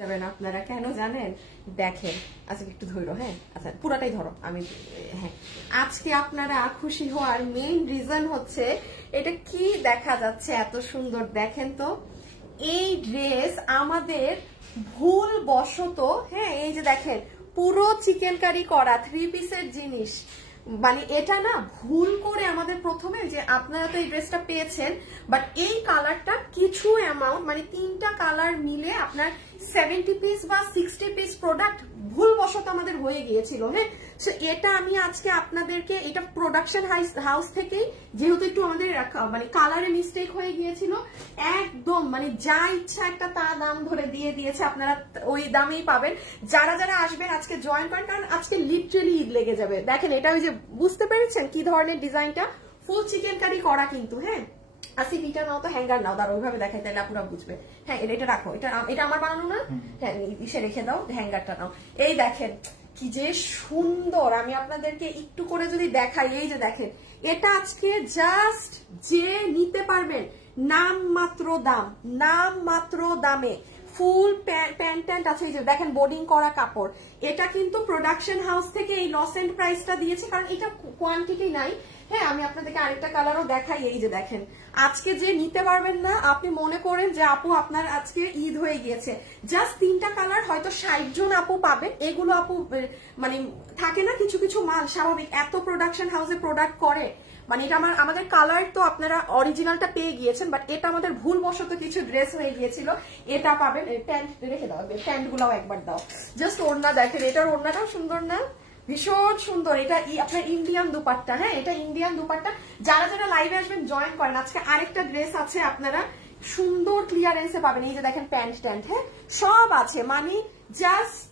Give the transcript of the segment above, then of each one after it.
যাবেন আপনারা কেন জানেন? দেখেন আজকে একটু ধরো, হ্যাঁ আচ্ছা পুরাটাই ধরো। আমি হ্যাঁ আজকে আপনারা খুশি হওয়ার মেইন রিজন হচ্ছে এটা কি দেখা যাচ্ছে এত সুন্দর, দেখেন তো এই ড্রেস আমাদের ভুল বশত, হ্যাঁ এই যে দেখেন পুরো চিকেন কারি করা 3 পিসের জিনিস, মানে এটা না ভুল করে আমাদের প্রথমে যে আপনারা তো এই ড্রেসটা পেয়েছেন বাট এই কালারটা কিছু অ্যামাউন্ট মানে 3টা কালার মিলে আপনার 70 পিস বা 60 পিস প্রোডাক্ট ভুলবশত আমাদের হয়ে গিয়েছিল। হ্যাঁ সো এটা আমি আজকে আপনাদেরকে, এটা প্রোডাকশন হাউস থেকেই যেহেতু একটু আমাদের মানে কালারে মিস্টেক হয়ে গিয়েছিল, একদম মানে যা ইচ্ছা একটা তা দাম ধরে দিয়ে দিয়েছে, আপনারা ওই দামেই পাবেন। যারা যারা আসবেন আজকে জয়েন করেন, কারণ আজকে লিটারালি ঈদ লেগে যাবে। দেখেন এটা ওই যে বুঝতে পেরেছেন কি ধরনের ডিজাইনটা, ফুল চিকেন কারি করা কিন্তু। হ্যাঁ আসি বিটা নাও তো হ্যাঙ্গার নাও, দাঁড়া ওইভাবে দেখাই তাহলে আপুরা বুঝবে। হ্যাঁ এটা রাখো, এটা আমার বানানো না, হ্যাঁ ইসে রেখে দাও, হ্যাঙ্গারটা নাও। এই দেখেন কি যে সুন্দর, আমি আপনাদেরকে একটু করে যদি দেখাই, এই যে দেখেন এটা আজকে জাস্ট যে নিতে পারবেন নাম মাত্র দাম, নাম মাত্র দামে ফুল প্যান্ট আছে। এই যে দেখেন বোর্ডিং করা কাপড়, এটা কিন্তু প্রোডাকশন হাউস থেকে এই লস এন্ড প্রাইসটা দিয়েছে কারণ এটা কোয়ান্টিটি নাই। হ্যাঁ আমি আপনাদেরকে আরেকটা কালারও দেখাই, এই যে দেখেন আজকে যে নিতে পারবেন না, আপনি মনে করেন যে আপু আপনার আজকে ঈদ হয়ে গিয়েছে, জাস্ট 3টা কালার হয়তো 60 জন আপু পাবেন। এগুলো আপু মানে থাকে না কিছু কিছু মাল স্বাভাবিক এত প্রোডাকশন হাউসে প্রোডাক্ট করে, মানে এটা আমাদের কালার তো আপনারা অরিজিনালটা পেয়ে গিয়েছেন বাট এটা আমাদের ভুলবশত কিছু ড্রেস হয়ে গিয়েছিল, এটা পাবেন। প্যান্ট রেখে দাও, প্যান্ট গুলাও একবার দাও। জাস্ট ওড়না দেখেন, এটার ওড়নাটাও সুন্দর না, ভীষণ সুন্দর। এটা আপনার ইন্ডিয়ান দুপাট্টা, হ্যাঁ এটা ইন্ডিয়ান দুপাট্টা। যারা যারা লাইভে আসবেন জয়েন করেন, আজকে আরেকটা ড্রেস আছে আপনারা সুন্দর ক্লিয়ারেন্সে পাবেন। এই যে দেখেন প্যান্ট ট্যান্ট, হ্যাঁ সব আছে, মানে জাস্ট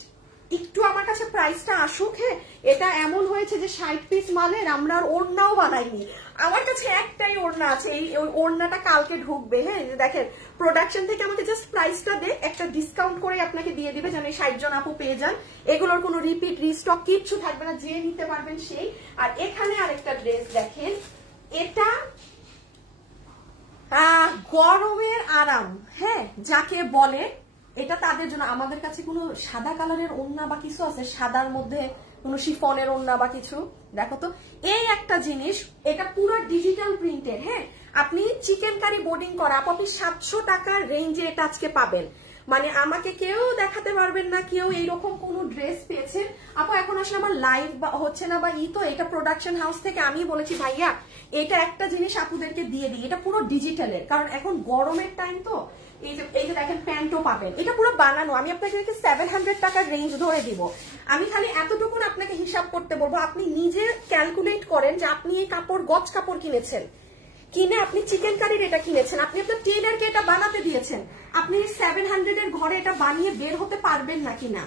একটু আমার কাছে প্রাইসটা আসুক। হ্যাঁ এটা এমন হয়েছে যে 60 পিস মালের আমরা আর ওড়নাও বানাইনি, আমার কাছে একটাই ওড়না আছে, এই ওড়নাটা কালকে ঢুকবে। হ্যাঁ দেখেন প্রোডাকশন থেকে আমাকে জাস্ট প্রাইসটা দে, একটা ডিসকাউন্ট করে আপনাকে দিয়ে দিবে যেন 60 জন আপু পেয়ে যান। এগুলোর কোনো রিপিট রিস্টক কিচ্ছু থাকবে না, যে নিতে পারবেন সেই। আর এখানে আরেকটা ড্রেস দেখেন, এটা গরমের আরাম, হ্যাঁ যাকে বলে এটা তাদের জন্য। আমাদের কাছে কোনো সাদা কালারের ওড়না বা কিছু আছে, সাদার মধ্যে কোনো শিফনের ওড়না বা কিছু, দেখো তো এই একটা জিনিস, এটা পুরো ডিজিটাল প্রিন্টের। হ্যাঁ আপনি চিকেন কারি বোর্ডিং করা আপনি 700 টাকার রেঞ্জে এটা আজকে পাবেন, মানে আমাকে কেউ দেখাতে পারবেন না কেউ এইরকম কোন ড্রেস পেয়েছেন আপু। এখন আসলে আমার লাইভ হচ্ছে না বা তো এটা প্রোডাকশন হাউস থেকে আমি বলেছি ভাইয়া এটা একটা জিনিস আপুদেরকে দিয়ে দিই, এটা পুরো ডিজিটালের, কারণ এখন গরমের টাইম তো। এই যে দেখেন প্যান্টও পাবেন, এটা পুরো বানানো। আমি আপনাকে 700 টাকার রেঞ্জ ধরে দিব, আমি খালি এতটুকু আপনাকে হিসাব করতে বলবো, আপনি নিজে ক্যালকুলেট করেন যে আপনি এই কাপড় গজ কাপড় কিনেছেন, কিনে আপনি চিকেন কারির এটা কিনেছেন, আপনি আপনার টেইলারকে এটা বানাতে দিয়েছেন, আপনি 700 এর ঘরে এটা বানিয়ে বের হতে পারবেন না কিনা।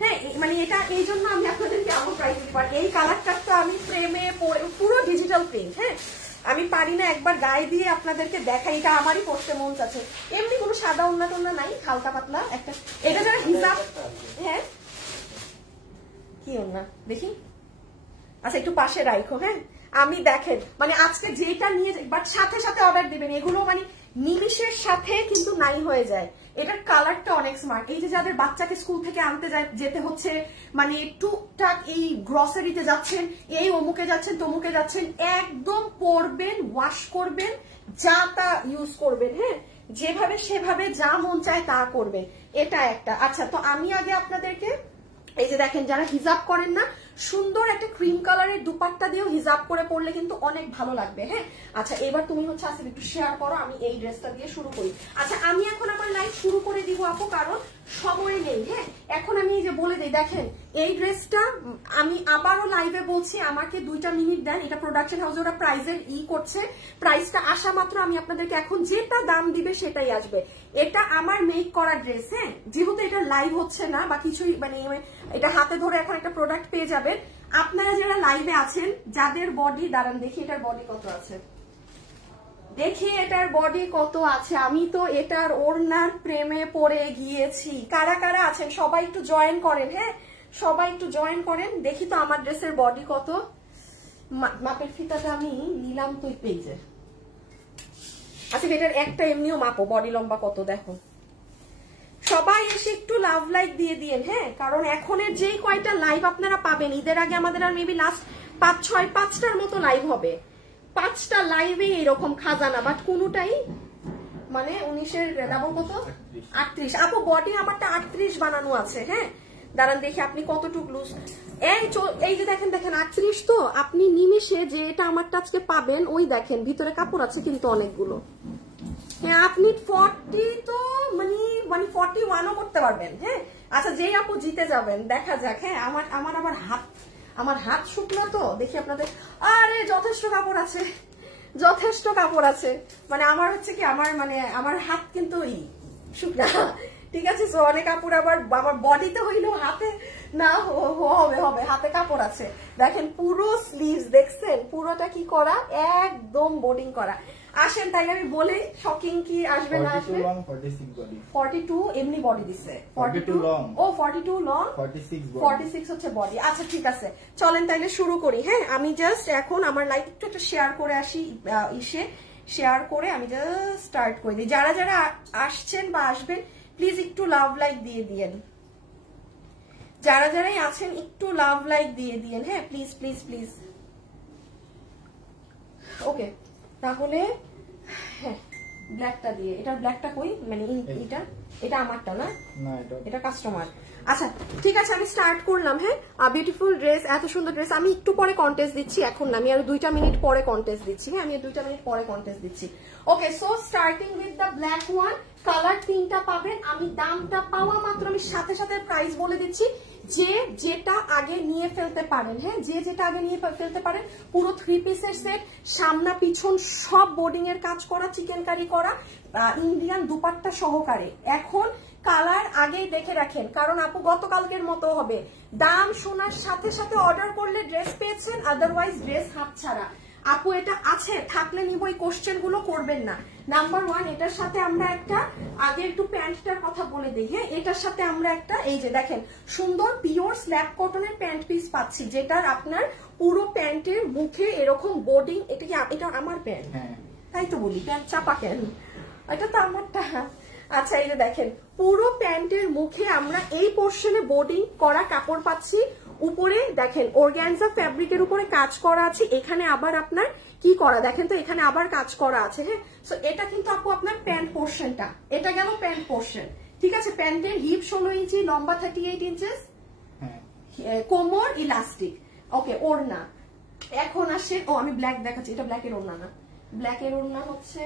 হ্যাঁ মানে এটা এই জন্য আমি আপনাদেরকে আবার প্রাইস দিতে পারি। এই কালারটা তো আমি প্রেমে পড়ে, পুরো ডিজিটাল প্রিন্ট। হ্যাঁ আমি পারি না একবার গায়ে দিয়ে আপনাদেরকে দেখাই, এটা আমারই পড়তে মন চাচ্ছে। এমনি কোনো সাদা ওড়না টোনা নাই, হালকা পাতলা একটা, এটা যারা হিজাব। হ্যাঁ কি ওড়না দেখি, আচ্ছা একটু পাশে রাখো। হ্যাঁ আমি দেখেন মানে আজকে যেটা নিয়ে বাট সাথে সাথে অর্ডার দিবেন, এগুলো মানে নিমিশের সাথে কিন্তু নাই হয়ে যায়। এটার কালারটা অনেক স্মার্ট। এই যে যাদের বাচ্চাকে স্কুল থেকে আনতে যেতে হচ্ছে, মানে টুকটাক এই গ্রসারিতে যাচ্ছেন, এই অমুকে যাচ্ছেন তমুকে যাচ্ছেন, একদম পরবেন, ওয়াশ করবেন, যা তা ইউজ করবেন। হ্যাঁ যেভাবে সেভাবে যা মন চায় তা করবেন, এটা একটা। আচ্ছা তো আমি আগে আপনাদেরকে এই যে দেখেন যারা হিজাব করেন না, সুন্দর একটা ক্রিম কালারের দুপাট্টা দিয়েও হিজাব করে পরলে কিন্তু অনেক ভালো লাগবে। হ্যাঁ আচ্ছা এবার তুমি হচ্ছে আসলে একটু শেয়ার করো, আমি এই ড্রেসটা দিয়ে শুরু করি। আচ্ছা আমি এখন আমার লাইভ শুরু করে দিব আপু, কারণ সময় নেই। হ্যাঁ এখন আমি এই যে বলে দিই, দেখেন এই ড্রেসটা আমি আবারও লাইভে বলছি, আমাকে 2টা মিনিট দেন। এটা প্রোডাকশন হাউসে ওরা প্রাইজের করছে, প্রাইসটা আসা মাত্র আমি আপনাদেরকে এখন যেটা দাম দিবে সেটাই আসবে। এটা আমার মেক করা ড্রেস। হ্যাঁ যেহেতু এটা লাইভ হচ্ছে না বা কিছুই, মানে এটা হাতে ধরে এখন একটা প্রোডাক্ট পেয়ে যাবেন। আপনারা যারা লাইভে আছেন যাদের বডি, দাঁড়ান দেখি এটার বডি কত আছে, দেখি এটার বডি কত আছে। আমি তো এটার ওড়নার প্রেমে পড়ে গিয়েছি। কারা কারা আছেন সবাই একটু জয়েন করেন। হ্যাঁ সবাই একটু জয়েন করেন, দেখি তো আমার ড্রেসের বডি কত। মাপের ফিতাটা আমি নিলাম তো পেজে। আচ্ছা এটার একটা এমনিও মাপো, বডি লম্বা কত দেখো, সবাই এসে একটু লাভ লাইক দিয়ে দিয়েন, হ্যাঁ, কারণ এখনের যেই কয়টা লাইভ আপনারা পাবেন, ঈদের আগে আমাদের আর মেবি লাস্ট 5-6-5টার মতো লাইভ হবে। 5টা লাইভে এরকম খাজানা, বাট কোনোটাই মানে 19-এর ডাবল কত 38। আপু বডি আমারটা 38 বানানো আছে, হ্যাঁ, দাঁড়ান দেখি আপনি কতটুকু লুজ। এই যে দেখেন 38 তো আপনি নিমিশে যে এটা আমারটা আজকে পাবেন, ওই দেখেন ভিতরে কাপড় আছে কিন্তু অনেকগুলো। হ্যাঁ, আপনি 40 তো মানে 41ও করতে পারবেন, হ্যাঁ। আচ্ছা, যেই আপু জিতে যাবেন দেখা যাক, হ্যাঁ। আমার হাত শুকনো তো, দেখি আপনাদের। আরে যথেষ্ট কাপড় আছে, যথেষ্ট কাপড় আছে, মানে আমার হচ্ছে কি আমার হাত কিন্তু শুকনা, ঠিক আছে। সো অনেক কাপড় আবার আমার বডিতে হইলেও হাতে না হবে, হাতে কাপড় আছে। দেখেন পুরো স্লিভস দেখছেন, পুরোটা কি করা, একদম বোর্ডিং করা। আসেন তাইলে আমি বলে শকিং কি আসবে না আসবে। 42 এমনি বডি দিছে, 42 লং, ও 42 লং, 46 হচ্ছে বডি। আচ্ছা ঠিক আছে, চলেন তাইলে শুরু করি। হ্যাঁ, আমি জাস্ট এখন আমার লাইভ একটু শেয়ার করে আসি, শেয়ার করে আমি জাস্ট স্টার্ট করে দিই। যারা যারা আসছেন বা আসবেন প্লিজ একটু লাভ লাইক দিয়ে দিয়েন, যারা যারাই আছেন একটু লাভ লাইক দিয়ে দিয়েন, হ্যাঁ, প্লিজ প্লিজ প্লিজ। ওকে, তাহলে হ্যাঁ ব্ল্যাকটা দিয়ে, এটার ব্ল্যাকটা কই, মানে এটা আমারটা না, এটা কাস্টমার। আচ্ছা ঠিক আছে, আমি স্টার্ট করলাম। হ্যাঁ, বিউটিফুল ড্রেস, এত সুন্দর ড্রেস। আমি একটু পরে কন্টেস্ট দিচ্ছি, এখন না, আমি আর 2টা মিনিট পরে কন্টেস্ট দিচ্ছি। হ্যাঁ, আমি 2টা মিনিট পরে কন্টেস্ট দিচ্ছি। Okay, so starting with the black one. Colour 3টা পাবেন। আমি দামটা পাওয়া মাত্র আমি সাথে সাথে প্রাইস বলে দিচ্ছি, যে যেটা আগে নিয়ে ফেলতে পারেন। হ্যাঁ, যে যেটা আগে নিয়ে ফেলতে পারেন। পুরো 3 পিসের সেট, সামনা পিছন সব বোর্ডিং এর কাজ করা, চিকেন কারি করা, ইন্ডিয়ান দুপাট্টা সহকারে। এখন কালার আগেই দেখে রাখেন, কারণ আপু গতকালকের মতো হবে, দাম শোনার সাথে সাথে অর্ডার করলে ড্রেস পেয়েছেন, আদারওয়াইজ ড্রেস হাতছাড়া। আপু এটা আছে, থাকলে নিব, এই কোশ্চেন গুলো করবেন না। নাম্বার 1, এটার সাথে আমরা একটা, আগে একটু প্যান্টটার কথা বলে দিই। হ্যাঁ, এটার সাথে আমরা একটা, এই যে দেখেন সুন্দর পিওর স্ল্যাব কটনের প্যান্ট পিস পাচ্ছি, যেটার আপনার পুরো প্যান্টের মুখে এরকম বোর্ডিং। এটা আমার প্যান্ট, তাই তো বলি, প্যান্ট চাপা কেন, এটা তো আমারটা। আচ্ছা, এই যে দেখেন পুরো প্যান্টের মুখে আমরা এই পোর্শনে বোর্ডিং করা কাপড় পাচ্ছি। উপরে দেখেন অর্গানজা ফ্যাব্রিকের উপরে কাজ করা আছে। এখানে আবার আপনার কি করা দেখেন তো, এখানে আবার কাজ করা আছে। হ্যাঁ, সো এটা কিন্তু আপু আপনার প্যান্ট পোর্শনটা, এটা গেল প্যান্ট পোর্শন, ঠিক আছে। প্যান্টের হিপ 16 ইঞ্চি, লম্বা 38 ইঞ্চেস, কোমর ইলাস্টিক। ওকে, ওড়না। এখন আসে, ও আমি ব্ল্যাক দেখাচ্ছি, এটা ব্ল্যাকের ওড়না না, ব্ল্যাকের ওড়না হচ্ছে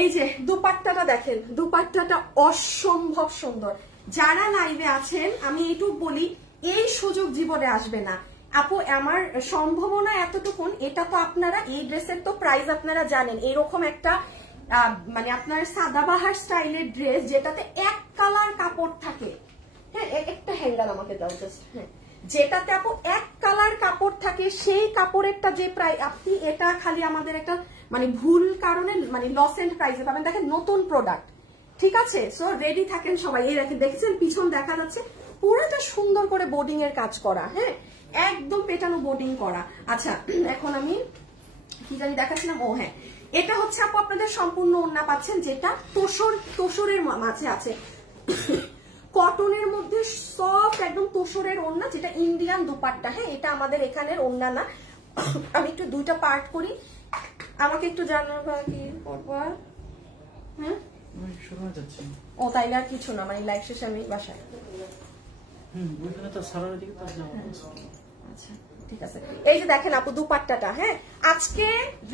এই যে দুপাট্টাটা দেখেন, দুপাট্টাটা অসম্ভব সুন্দর। যারা লাইভে আছেন আমি এইটুকু বলি, এই সুযোগ জীবনে আসবে না আপু, আমার সম্ভাবনা এতটুকুন। এটা তো আপনারা এই ড্রেসের তো প্রাইস আপনারা জানেন, এরকম একটা মানে আপনার সাদাবাহার স্টাইলের ড্রেস, যেটাতে এক কালার কাপড় থাকে। হ্যাঁ, একটা হ্যান্ডেল আমাকে দাও জাস্ট। হ্যাঁ, যেটাতে আপু এক কালার কাপড় থাকে, সেই কাপড়েরটা যে প্রাইস, আপনি এটা খালি আমাদের একটা মানে ভুল কারণে মানে লস এন্ড প্রাইসে পাবেন। দেখেন নতুন প্রোডাক্ট, ঠিক আছে। সো রেডি থাকেন সবাই। এই দেখেছেন পিছন দেখা যাচ্ছে, পুরোটা সুন্দর করে বোর্ডিং এর কাজ করা। হ্যাঁ, একদম পেটানো বোর্ডিং করা। আচ্ছা, এখন আমি কি জানি দেখাচ্ছিলাম, ও হ্যাঁ, এটা হচ্ছে আপু আপনাদের সম্পূর্ণ ওড়না পাচ্ছেন, যেটা তোষরের মাঝে আছে, কটনের মধ্যে সফট একদম তোষরের ওড়না, যেটা ইন্ডিয়ান দুপাট্টা। হ্যাঁ, এটা আমাদের এখানের ওড়না না। আমি একটু 2টা পার্ট করি, আমাকে একটু জানাবা কি করবা। হ্যাঁ, ও তাইলে আর কিছু না, মানে লাইভ শেষে আমি বাসায়। আচ্ছা ঠিক আছে, এই যে দেখেন আপু দুপাট্টাটা। হ্যাঁ, আজকে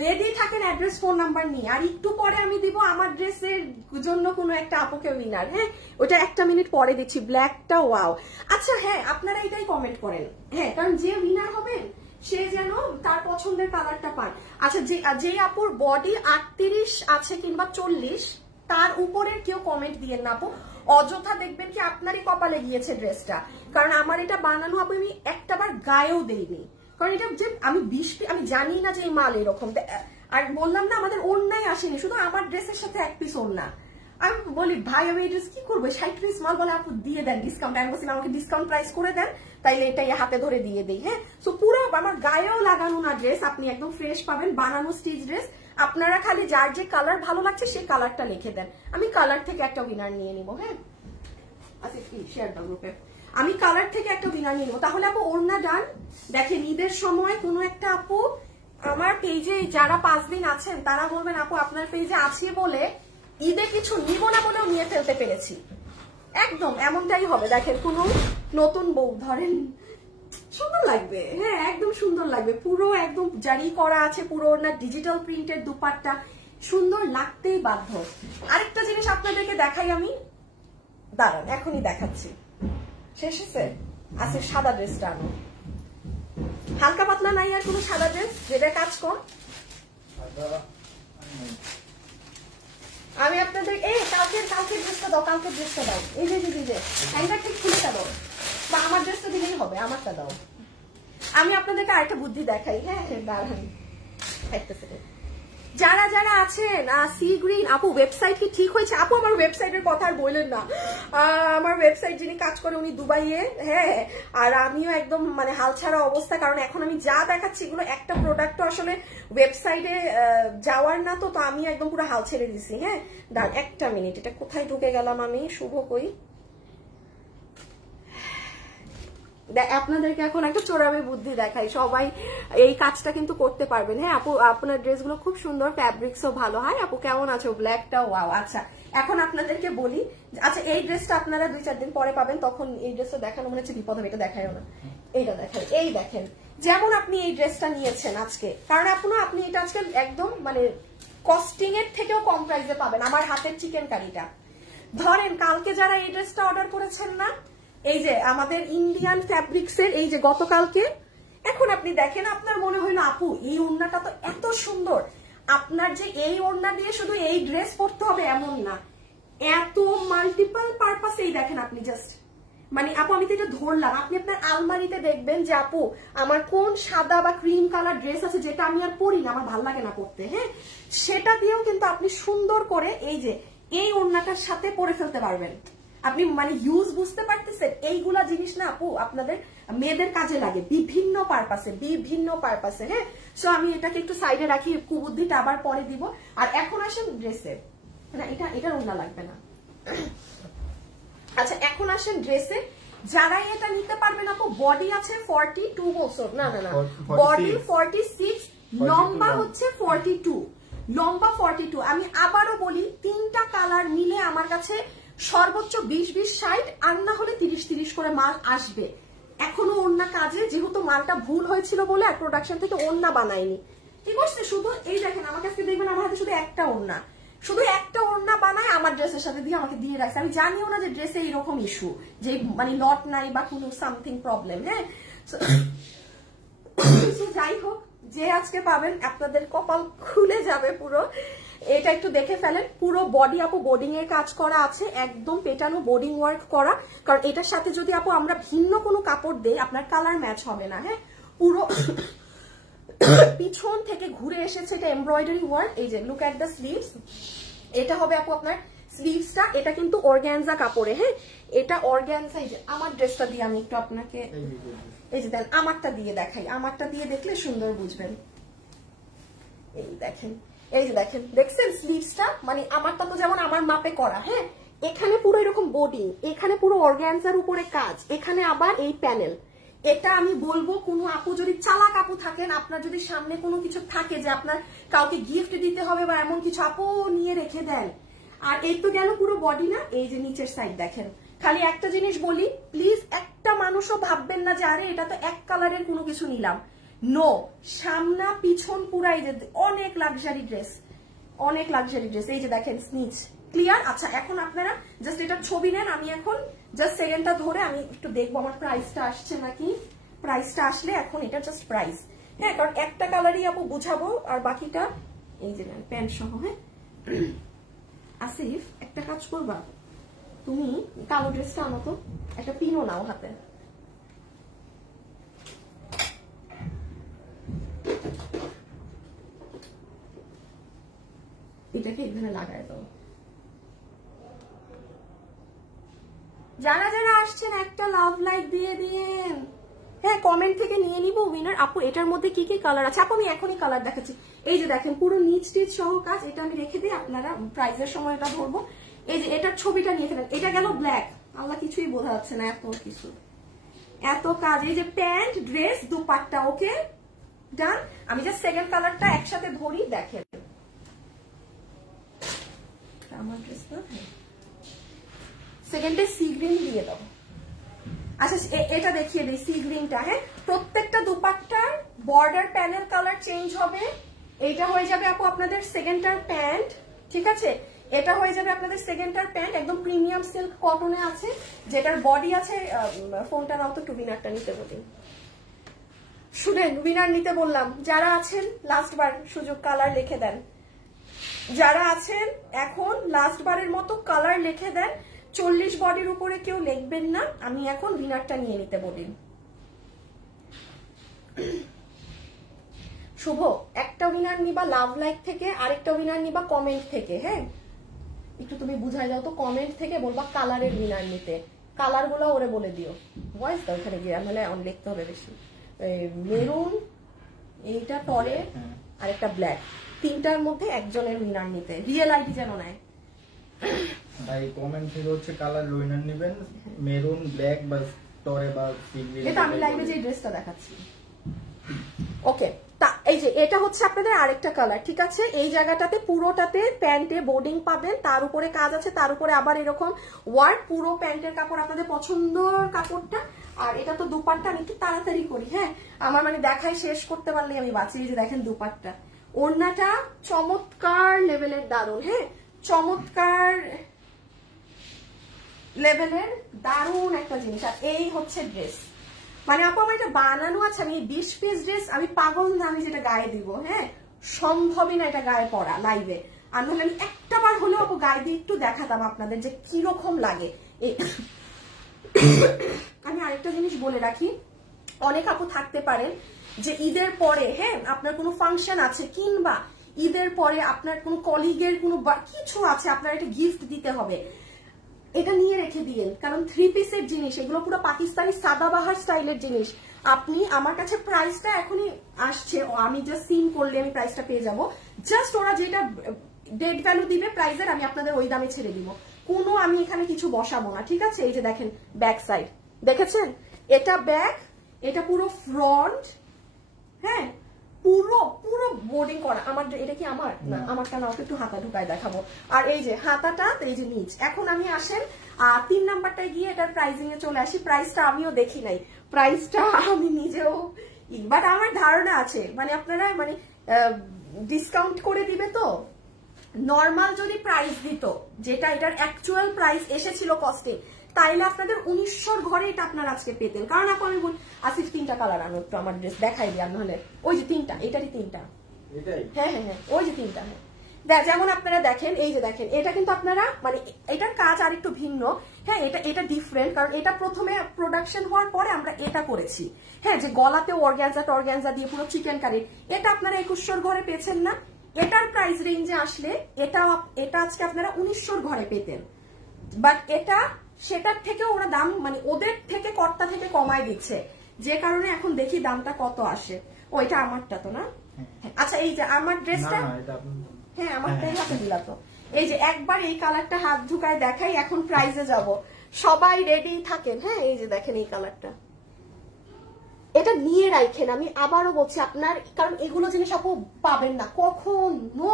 রেডি থাকেন অ্যাড্রেস ফোন নাম্বার নিয়ে, আর একটু পরে আমি দিব আমার ড্রেসের জন্য কোনো একটা আপুকে উইনার। হ্যাঁ, ওটা 1টা মিনিট পরে দিচ্ছি, ব্ল্যাকটা। ওয়াও, আচ্ছা হ্যাঁ, আপনারা এটাই কমেন্ট করেন। হ্যাঁ, কারণ যে উইনার হবেন সে যেন তার পছন্দের কালারটা পান। আচ্ছা, যে আপুর বডি 38 আছে কিংবা 40, তার উপরের কেউ কমেন্ট দিয়েন না আপু, অযথা দেখবেন কি আপনারই কপালে গিয়েছে ড্রেসটা। কারণ আমার এটা বানানো হবে, আমি একটাবার গায়েও দেইনি, কারণ এটা যে আমি জানি না যে এই মাল এরকম। আর বললাম না, আমাদের ওড়নাই আসেনি, শুধু আমার ড্রেসের সাথে 1 পিস ওড়না। আমি বলি ভাই আমি এই ড্রেস কি করবো, 60 পিস মাল, বলে আপু দিয়ে দেন ডিসকাউন্ট। আমি বলছিলাম আমাকে ডিসকাউন্ট প্রাইস করে দেন, তাইলে এটাই হাতে ধরে দিয়ে দিই। হ্যাঁ, সো পুরো আমার গায়েও লাগানো না ড্রেস, আপনি একদম ফ্রেশ পাবেন, বানানো স্টিচ ড্রেস। আপনারা খালি যার যে কালার ভালো লাগছে সেই কালারটা লিখে দেন। আমি কালার থেকে একটা উইনার নিয়ে নিব। হ্যাঁ আচ্ছা শেয়ার দাও গ্রুপে। আমি কালার থেকে একটা উইনার নিয়ে নিব। তাহলে আপু ওড়না ডান। দেখেন ঈদের সময় কোনো একটা আপু আমার পেজে যারা 5 দিন আছেন তারা বলবেন আপু আপনার পেজে আছে বলে ঈদে কিছু নিব না বলেও নিয়ে ফেলতে পেরেছি। একদম এমনটাই হবে। দেখেন কোনো নতুন বউ ধরেন সুন্দর লাগবে। হ্যাঁ একদম সুন্দর লাগবে। পুরো একদম জারি করা আছে, পুরো না ডিজিটাল প্রিন্টের দুপাট্টা, সুন্দর লাগতেই বাধ্য। আরেকটা জিনিস আপনাদেরকে দেখাই আমি, দাঁড়ান এখনই দেখাচ্ছি। শেষ হয়েছে? আচ্ছা সাদা ড্রেসটা আনো, হালকা পাতলা নাই আর কোনো সাদা ড্রেস যেটা কাজ কর। আমি আপনাদের এই কালকের ড্রেসটা দাও, কালকের ড্রেসটা দাও। এই যে হ্যাঙ্গার ঠিক খুলেটা দাও, বা আমার ড্রেসটা দিলেই হবে, আমারটা দাও। আমি আপনাদেরকে আরেকটা বুদ্ধি দেখাই। হ্যাঁ দাঁড়ান একটা সেকেন্ড। যারা যারা আছেন সি গ্রিন আপু ওয়েবসাইট কি ঠিক হয়েছে? আপু আমার ওয়েবসাইটের কথা আর বললেন না। আমার ওয়েবসাইট যিনি কাজ করে উনি দুবাইয়ে। হ্যাঁ আর আমিও একদম মানে হালছাড়া অবস্থা, কারণ এখন আমি যা দেখাচ্ছি এগুলো একটা প্রোডাক্টও আসলে ওয়েবসাইটে যাওয়ার না, তো আমি একদম পুরো হাল ছেড়ে দিছি। হ্যাঁ দাঁড়ান একটা মিনিট, এটা কোথায় ঢুকে গেলাম আমি? শুভ কই? আপনাদেরকে এখন একটা চোরামি বুদ্ধি দেখাই, সবাই এই কাজটা কিন্তু করতে পারবেন। হ্যাঁ আপু আপনার ড্রেসগুলো খুব সুন্দর, ফ্যাব্রিক্সও ভালো। হয় আপু কেমন আছো? ব্ল্যাকটা ওয়াও। আচ্ছা এখন আপনাদেরকে বলি, আচ্ছা এই ড্রেসটা আপনারা 2-4 দিন পরে পাবেন, তখন এই ড্রেসটা দেখানো মনে হচ্ছে বিপদ হবে, এটা দেখায়ও না, এইটা দেখাই। এই দেখেন যেমন আপনি এই ড্রেসটা নিয়েছেন আজকে, কারণ আপনি এটা আজকে একদম মানে কস্টিং এর থেকেও কম প্রাইসে পাবেন। আমার হাতের চিকেন কারিটা ধরেন, কালকে যারা এই ড্রেসটা অর্ডার করেছেন না, এই যে আমাদের ইন্ডিয়ান ফ্যাব্রিক্সের, এই যে গতকালকে, এখন আপনি দেখেন আপনার মনে হইলো আপু এই ওড়নাটা তো এত সুন্দর, আপনার যে এই ওড়না দিয়ে শুধু এই ড্রেস পরতে হবে এমন না, এত মাল্টিপল পারপাস। এই দেখেন আপনি জাস্ট মানে আপু আমি তো এটা ধরলাম, আপনি আপনার আলমারিতে দেখবেন যে আপু আমার কোন সাদা বা ক্রিম কালার ড্রেস আছে যেটা আমি আর পরি না, আমার ভালো লাগে না পরতে। হ্যাঁ সেটা দিয়েও কিন্তু আপনি সুন্দর করে এই যে এই ওড়নাটার সাথে পরে ফেলতে পারবেন। আপনি মানে ইউজ বুঝতে পারতেছেন? এইগুলা জিনিস না আপু আপনাদের মেয়েদের কাজে লাগে বিভিন্ন পারপাসে। হ্যাঁ সো আমি এটাকে একটু সাইডে রাখি, কুবুদ্ধিটা আবার পরে দিব। আর এখন আসেন ড্রেসে, না এটার ওড়না লাগবে না। আচ্ছা এখন আসেন ড্রেসে, যারাই এটা নিতে পারবেন আপু বডি আছে 42 বছর, না বডি 46, লম্বা হচ্ছে 42, লম্বা 42। আমি আবারও বলি 3টা কালার মিলে আমার কাছে সর্বোচ্চ 20-20-60 আর না হলে 30-30 করে মাল আসবে। এখনো ওড়না কাজে, যেহেতু মালটা ভুল হয়েছিল বলে আর প্রোডাকশন থেকে ওড়না বানায়নি, ঠিক আছে? শুধু এই দেখেন আমার কাছে দেখবেন আমার হাতে শুধু একটা ওড়না বানায় আমার ড্রেসের সাথে দিয়ে আমাকে দিয়ে রাখছে। আমি জানিও না যে ড্রেসে এইরকম ইস্যু, যে মানে লট নাই বা কোনো সামথিং প্রবলেম। হ্যাঁ যাই হোক, যে আজকে পাবেন আপনাদের কপাল খুলে যাবে পুরো। এটা একটু দেখে ফেলেন, পুরো বডি আপু বোর্ডিং এর কাজ করা আছে, একদম পেটানো বোর্ডিং ওয়ার্ক করা, কারণ এটার সাথে যদি আপু আমরা ভিন্ন কোনো কাপড় দেই আপনার কালার ম্যাচ হবে না। হ্যাঁ পুরো পিছন থেকে ঘুরে এসেছে এটা এমব্রয়ডারি ওয়ার্ক। এই যে লুক এট দ্য স্লিভস, এটা হবে আপু আপনার স্লিভসটা, এটা কিন্তু অর্গানজা কাপড়ে। হ্যাঁ এটা অর্গানজা। এই যে আমার ড্রেসটা দিয়ে আমি একটু আপনাকে এই যে দেন আমারটা দিয়ে দেখাই, আমারটা দিয়ে দেখলে সুন্দর বুঝবেন। এই দেখেন, এই যে দেখেন, দেখছেন স্লিভসটা, মানে আমারটা তো যেমন আমার মাপে করা। হ্যাঁ এখানে পুরো এরকম বডি, এখানে পুরো অর্গানজার উপরে কাজ, এখানে আবার এই প্যানেল। এটা আমি বলবো কোনো আপু যদি চালাক আপু থাকেন, আপনার যদি সামনে কোনো কিছু থাকে যে আপনার কাউকে গিফট দিতে হবে বা এমন কিছু, আপু নিয়ে রেখে দেন। আর এই তো গেল পুরো বডি না, এই যে নিচের সাইড দেখেন। খালি একটা জিনিস বলি, প্লিজ একটা মানুষও ভাববেন না যে আরে এটা তো এক কালারের কোনো কিছু নিলাম, নো, সামনা পিছন পুরাই যে অনেক লাক্সারি ড্রেস, অনেক লাক্সারি ড্রেস। এই যে দেখেন স্নিচ ক্লিয়ার। আচ্ছা এখন আপনারা জাস্ট এটার ছবি নেন, আমি এখন জাস্ট সেকেন্ডটা ধরে আমি একটু দেখবো আমার প্রাইসটা আসছে নাকি। প্রাইসটা আসলে এখন এটা জাস্ট প্রাইস। হ্যাঁ কারণ একটা কালারই আপু বুঝাবো আর বাকিটা এই যে প্যান্ট সহ। হ্যাঁ আসিফ একটা কাজ করবা, তুমি কালো ড্রেসটা আনো তো, একটা পিনও নাও হাতে। এটাকে এখানে লাগায় দাও। যারা যারা আসছেন একটা লাভ লাইক দিয়ে দিন। হ্যাঁ কমেন্ট থেকে নিয়ে নিব উইনার। আপু এটার মধ্যে কি কি কালার আছে? আপু আমি এখনই কালার দেখাচ্ছি। এই যে দেখেন পুরো নিচ টিচ সহ কাজ, এটা আমি রেখে দিই, আপনারা প্রাইজের সময় এটা ধরবো। এই যে এটার ছবিটা নিয়ে ফেলেন, এটা গেল ব্ল্যাক, আল্লাহ কিছুই বোঝা যাচ্ছে না, এত কিছু এত কাজ। এই যে প্যান্ট, ড্রেস, দুপাট্টা, ওকে ডান। আমি জাস্ট সেকেন্ড কালারটা একসাথে ধরি, দেখেন আমার ড্রেস না, সেকেন্ডে সি গ্রিন দিয়ে দাও। আচ্ছা এটা দেখিয়ে দিই সি গ্রিনটা। হ্যাঁ, প্রত্যেকটা দুপাট্টার বর্ডার প্যানেল কালার চেঞ্জ হবে। এইটা হয়ে যাবে আপু আপনাদের সেকেন্ডটার প্যান্ট, ঠিক আছে? এটা হয়ে যাবে আপনাদের সেকেন্ডটার প্যান্ট, একদম প্রিমিয়াম সিল্ক কটনে আছে, যেটার বডি আছে। ফোনটা নাও তো, টু উইনারটা নিতে বলি। শুনেন, উইনার নিতে বললাম, যারা আছেন লাস্ট বার সুযোগ, কালার লিখে দেন। যারা আছেন এখন লাস্ট বারের মতো কালার লিখে দেন। 40 বডির উপরে কেউ লিখবেন না, আমি এখন উইনারটা নিয়ে নিতে বলি। শুভ, একটা উইনার নিবা লাভ লাইক থেকে, আরেকটা উইনার নিবা কমেন্ট থেকে। হ্যাঁ, একটু তুমি বুঝাই যাও তো, কমেন্ট থেকে বলবা কালারের উইনার নিতে, কালার গুলো ওরে বলে দিও। ভয়েস দাও ওখানে গিয়ে, নাহলে লিখতে হবে বেশি। মেরুন, এইটা টরে, আরেকটা ব্ল্যাক, তিনটার মধ্যে একজনের উইনার নিতে, রিয়েল আইডি যেন নেয়। ভাই কমেন্ট থেকে হচ্ছে কালার উইনার নেবেন, মেরুন, ব্ল্যাক বা টরে বা সিগরি। এটা আমি লাইভে যে ড্রেসটা দেখাচ্ছি। ওকে, তা এই যে এটা হচ্ছে আপনাদের আরেকটা কালার, ঠিক আছে? এই জায়গাটাতে পুরোটাতে প্যান্টে বোর্ডিং পাবেন, তার উপরে কাজ আছে, তার উপরে আবার এরকম ওয়ার্ক, পুরো প্যান্টের কাপড় আপনাদের পছন্দের কাপড়টা। আর এটা তো দুপাট্টা, আমি একটু তাড়াতাড়ি করি। হ্যাঁ, আমার মানে দেখাই শেষ করতে পারলে আমি বাঁচি। এই যে দেখেন দুপাট্টা, ওড়নাটা চমৎকার লেভেলের, দারুণ। হ্যাঁ, চমৎকার লেভেলের দারুণ একটা জিনিস। আর এই হচ্ছে ড্রেস, মানে আপু আমার এটা বানানো আছে, আমি 20 পিস ড্রেস আমি পাগল না, আমি যেটা গায়ে দিব। হ্যাঁ, সম্ভবই না এটা গায়ে পরা লাইভে, আর নাহলে আমি একটা বার হলেও আপু গায়ে দিয়ে একটু দেখাতাম আপনাদের যে কিরকম লাগে। আমি আরেকটা জিনিস বলে রাখি, অনেক আপু থাকতে পারেন যে ঈদের পরে, হ্যাঁ, আপনার কোনো ফাংশন আছে, কিংবা ঈদের পরে আপনার কোনো কলিগের কোনো কিছু আছে, আপনার একটা গিফট দিতে হবে, এটা নিয়ে রেখে দিয়েন। কারণ 3 পিসের জিনিস, এগুলো পুরো পাকিস্তানি সাদাবাহার স্টাইলের জিনিস। আপনি আমার কাছে প্রাইসটা এখনই আসছে, আমি জাস্ট সিন করলে আমি প্রাইসটা পেয়ে যাব। জাস্ট ওরা যেটা ডেট ভ্যালু দিবে প্রাইসের, আমি আপনাদের ওই দামে ছেড়ে দিব, কোনো আমি এখানে কিছু বসাবো না, ঠিক আছে? এই যে দেখেন ব্যাক সাইড, দেখেছেন? এটা ব্যাক, এটা পুরো ফ্রন্ট। হ্যাঁ, পুরো পুরো বোর্ডিং করা। আমার এটা কি আমার না, আমারটা না, একটু হাতা ঢুকায় দেখাবো। আর এই যে হাতাটা, এই যে নিচ। এখন আমি আসেন 3 নাম্বারটায় গিয়ে এটার প্রাইসিং এ চলে আসি। প্রাইসটা আমিও দেখি নাই, প্রাইসটা আমি নিজেও, বাট আমার ধারণা আছে, মানে আপনারা মানে ডিসকাউন্ট করে দিবে তো। নর্মাল যদি প্রাইস দিত, যেটা এটার অ্যাকচুয়াল প্রাইস এসেছিল কস্টে, তাইলে আপনাদের 1900 ঘরে এটা আপনারা আজকে পেতেন। কারণ এখন আমি বল আসিফ 3টা কালার আনো একটু, আমার ড্রেস দেখাই দিই। আর নাহলে ওই যে 3টা, এটারই 3টা। হ্যাঁ হ্যাঁ হ্যাঁ, ওই যে 3টা। হ্যাঁ, যেমন আপনারা দেখেন, এই যে দেখেন, এটা কিন্তু আপনারা মানে এটার কাজ আর একটু ভিন্ন। হ্যাঁ, এটা ডিফারেন্ট, কারণ এটা প্রথমে প্রোডাকশন হওয়ার পরে আমরা এটা করেছি। হ্যাঁ, যে গলাতে অর্গ্যানজা দিয়ে পুরো চিকেন কারি, এটা আপনারা 2100 ঘরে পেয়েছেন না। এটার প্রাইস রেঞ্জে আসলে এটা আজকে আপনারা 1900 ঘরে পেতেন, বাট এটা সেটার থেকে ওরা দাম, মানে ওদের থেকে কর্তা থেকে কমায় দিচ্ছে, যে কারণে এখন দেখি দামটা কত আসে। ও এটা আমারটা তো না? আচ্ছা, এই যে আমার ড্রেসটা, হ্যাঁ আমারটাই হাতে দিলা তো। এই যে একবার এই কালারটা হাত ঢুকায় দেখাই, এখন প্রাইজে যাব, সবাই রেডি থাকেন। হ্যাঁ, এই যে দেখেন এই কালারটা, এটা নিয়ে রাখেন। আমি আবারও বলছি আপনার, কারণ এগুলো জিনিস আপু পাবেন না কখনো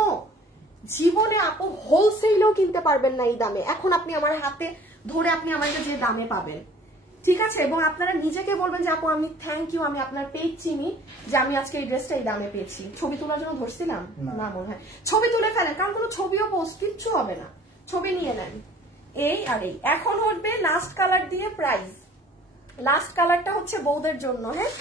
জীবনে, আপু হোলসেলেও কিনতে পারবেন না এই দামে। এখন আপনি আমার হাতে ধরে আপনি আমাকে যে দামে পাবেন, ঠিক আছে? এবং আপনারা নিজেকে বলবেন যে আপু আমি থ্যাংক ইউ, আমি আপনার পেজ চিনি যে আমি আজকে এই ড্রেসটা এই দামে পেয়েছি। ছবি তোলার জন্য ধরছিলাম না, মনে হয় ছবি তুলে ফেলেন, কারণ কোনো ছবিও পোস্ট কিচ্ছু হবে না, ছবি নিয়ে নেন। এই আর এই এখন উঠবে লাস্ট কালার দিয়ে প্রাইস। লাস্ট কালারটা হচ্ছে বউদের জন্য। হ্যাঁ,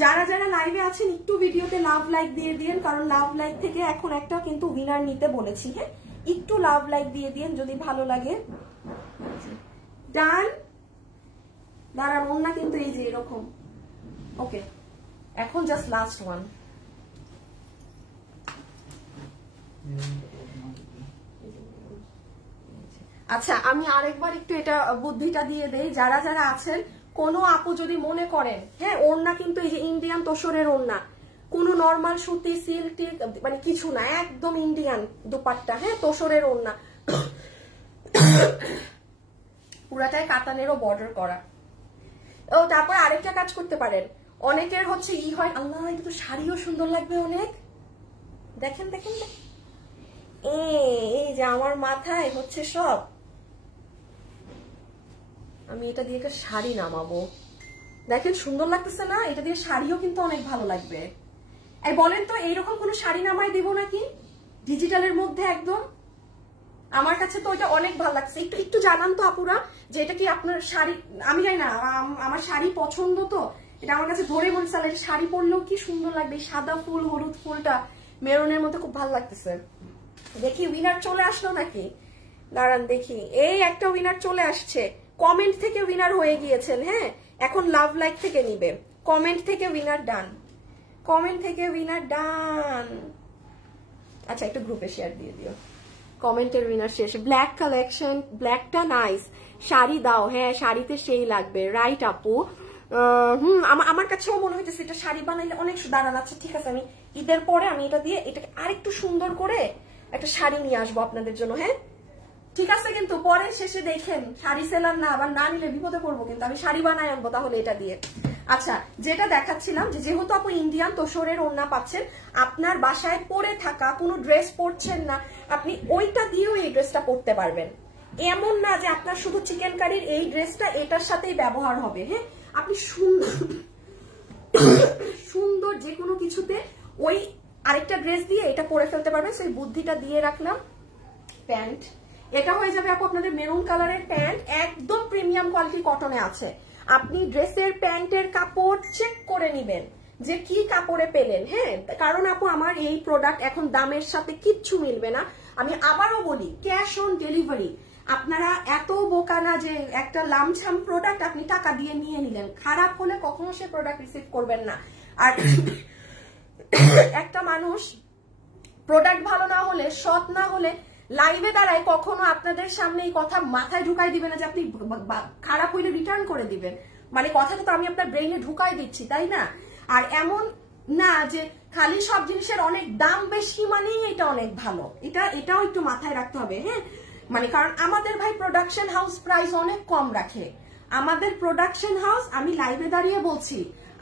যারা যারা লাইভে আছেন একটু ভিডিওতে লাভ লাইক দিয়ে দিন, কারণ লাভ লাইক থেকে এখন একটা কিন্তু উইনার নিতে বলেছি। হ্যাঁ, একটু লাভ লাইক দিয়ে দিন যদি ভালো লাগে। ডান, দাঁড়ান, ওনা কিন্তু এই যে এরকম। ওকে, এখন জাস্ট লাস্ট ওয়ান। আচ্ছা, আমি আরেকবার একটু এটা বুদ্ধিটা দিয়ে দেই, যারা যারা আছেন, কোনো আপু যদি মনে করেন, হ্যাঁ ওড়না কিন্তু এই যে ইন্ডিয়ান তোসরের ওড়না, কোনো নর্মাল সুতি সিল্ক মানে কিছু না, একদম ইন্ডিয়ান দুপাট্টা, হ্যাঁ তোসরের ওড়না, পুরাটাই কাতানেরও বর্ডার করা। ও তারপর আরেকটা কাজ করতে পারেন, অনেকের হচ্ছে হয় আল্লাহ এটা তো শাড়িও সুন্দর লাগবে অনেক, দেখেন দেখেন এই যে আমার মাথায় হচ্ছে সব, আমি এটা দিয়ে একটা শাড়ি নামাবো, দেখেন সুন্দর লাগতেছে না? এটা দিয়ে শাড়িও কিন্তু অনেক ভালো লাগবে। এই বলেন তো এইরকম কোন শাড়ি নামাই দিব নাকি ডিজিটালের মধ্যে একদম? আমার কাছে তো ওইটা অনেক ভালো লাগছে। একটু একটু জানান তো আপুরা যে এটা কি আপনার শাড়ি, আমি জানি না, আমার শাড়ি পছন্দ তো এটা আমার কাছে ধরে মনে চাল, এটা শাড়ি পরলেও কি সুন্দর লাগবে, সাদা ফুল হলুদ ফুলটা মেরুনের মধ্যে খুব ভালো লাগতেছে। দেখি উইনার চলে আসলো নাকি, দাঁড়ান দেখি, এই একটা উইনার চলে আসছে, কমেন্ট থেকে উইনার হয়ে গিয়েছেন। হ্যাঁ এখন লাভ লাইক থেকে নিবে, কমেন্ট থেকে উইনার ডান, কমেন্ট থেকে উইনার ডান। আচ্ছা একটু গ্রুপে শেয়ার দিয়ে দিও, কমেন্টের উইনার শেষ। ব্ল্যাক কালেকশন, ব্ল্যাকটা নাইস, শাড়ি দাও, হ্যাঁ শাড়িতে সেই লাগবে, রাইট আপু। আমার কাছেও মনে হইতেছে এটা শাড়ি বানাইলে অনেক দাঁড়ান। আচ্ছা ঠিক আছে, আমি ঈদের পরে আমি এটা দিয়ে এটাকে আরেকটু সুন্দর করে একটা শাড়ি নিয়ে আসবো আপনাদের জন্য। হ্যাঁ ঠিক আছে, কিন্তু পরে শেষে দেখেন শাড়ি সেলার না আবার না নিলে বিপদে পড়বো, কিন্তু আমি শাড়ি বানাই আনবো তাহলে এটা দিয়ে। আচ্ছা যেটা দেখাচ্ছিলাম যে যেহেতু আপনি ইন্ডিয়ান তোসরের ওড়না পাচ্ছেন, আপনার বাসায় পরে থাকা কোনো ড্রেস পরছেন না, আপনি ওইটা দিয়েও এই ড্রেসটা পরতে পারবেন। এমন না যে আপনার শুধু চিকেন কারির এই ড্রেসটা এটার সাথেই ব্যবহার হবে। হ্যাঁ আপনি সুন্দর সুন্দর যে কোনো কিছুতে ওই আরেকটা ড্রেস দিয়ে এটা পরে ফেলতে পারবেন। সেই বুদ্ধিটা দিয়ে রাখলাম। প্যান্ট এটা হয়ে যাবে আপু আপনাদের মেরুন কালারের প্যান্ট, একদম প্রিমিয়াম কোয়ালিটি কটনে আছে। আপনি ড্রেসের প্যান্টের কাপড় চেক করে নিবেন যে কি কাপড়ে পেলেন। হ্যাঁ কারণ আপু আমার এই প্রোডাক্ট এখন দামের সাথে কিচ্ছু মিলবে না। আমি আবারও বলি ক্যাশ অন ডেলিভারি। আপনারা এত বোকা না যে একটা লামছাম প্রোডাক্ট আপনি টাকা দিয়ে নিয়ে নিলেন, খারাপ হলে কখনো সে প্রোডাক্ট রিসিভ করবেন না। আর একটা মানুষ প্রোডাক্ট ভালো না হলে, সৎ না হলে লাইভে দাঁড়ায় কখনো আপনাদের সামনে এই কথা মাথায় ঢুকাই দিবেন না যে আপনি খারাপ হইলে রিটার্ন করে দিবেন। মানে কথাটা তো আমি আপনার ব্রেইনে ঢুকাই দিচ্ছি, তাই না? আর এমন না যে খালি সব জিনিসের অনেক দাম বেশি মানেই এটা অনেক ভালো, এটাও একটু মাথায় রাখতে হবে। হ্যাঁ মানে কারণ আমাদের ভাই প্রোডাকশন হাউস প্রাইস অনেক কম রাখে। আমাদের প্রোডাকশন হাউস, আমি লাইভে দাঁড়িয়ে বলছি,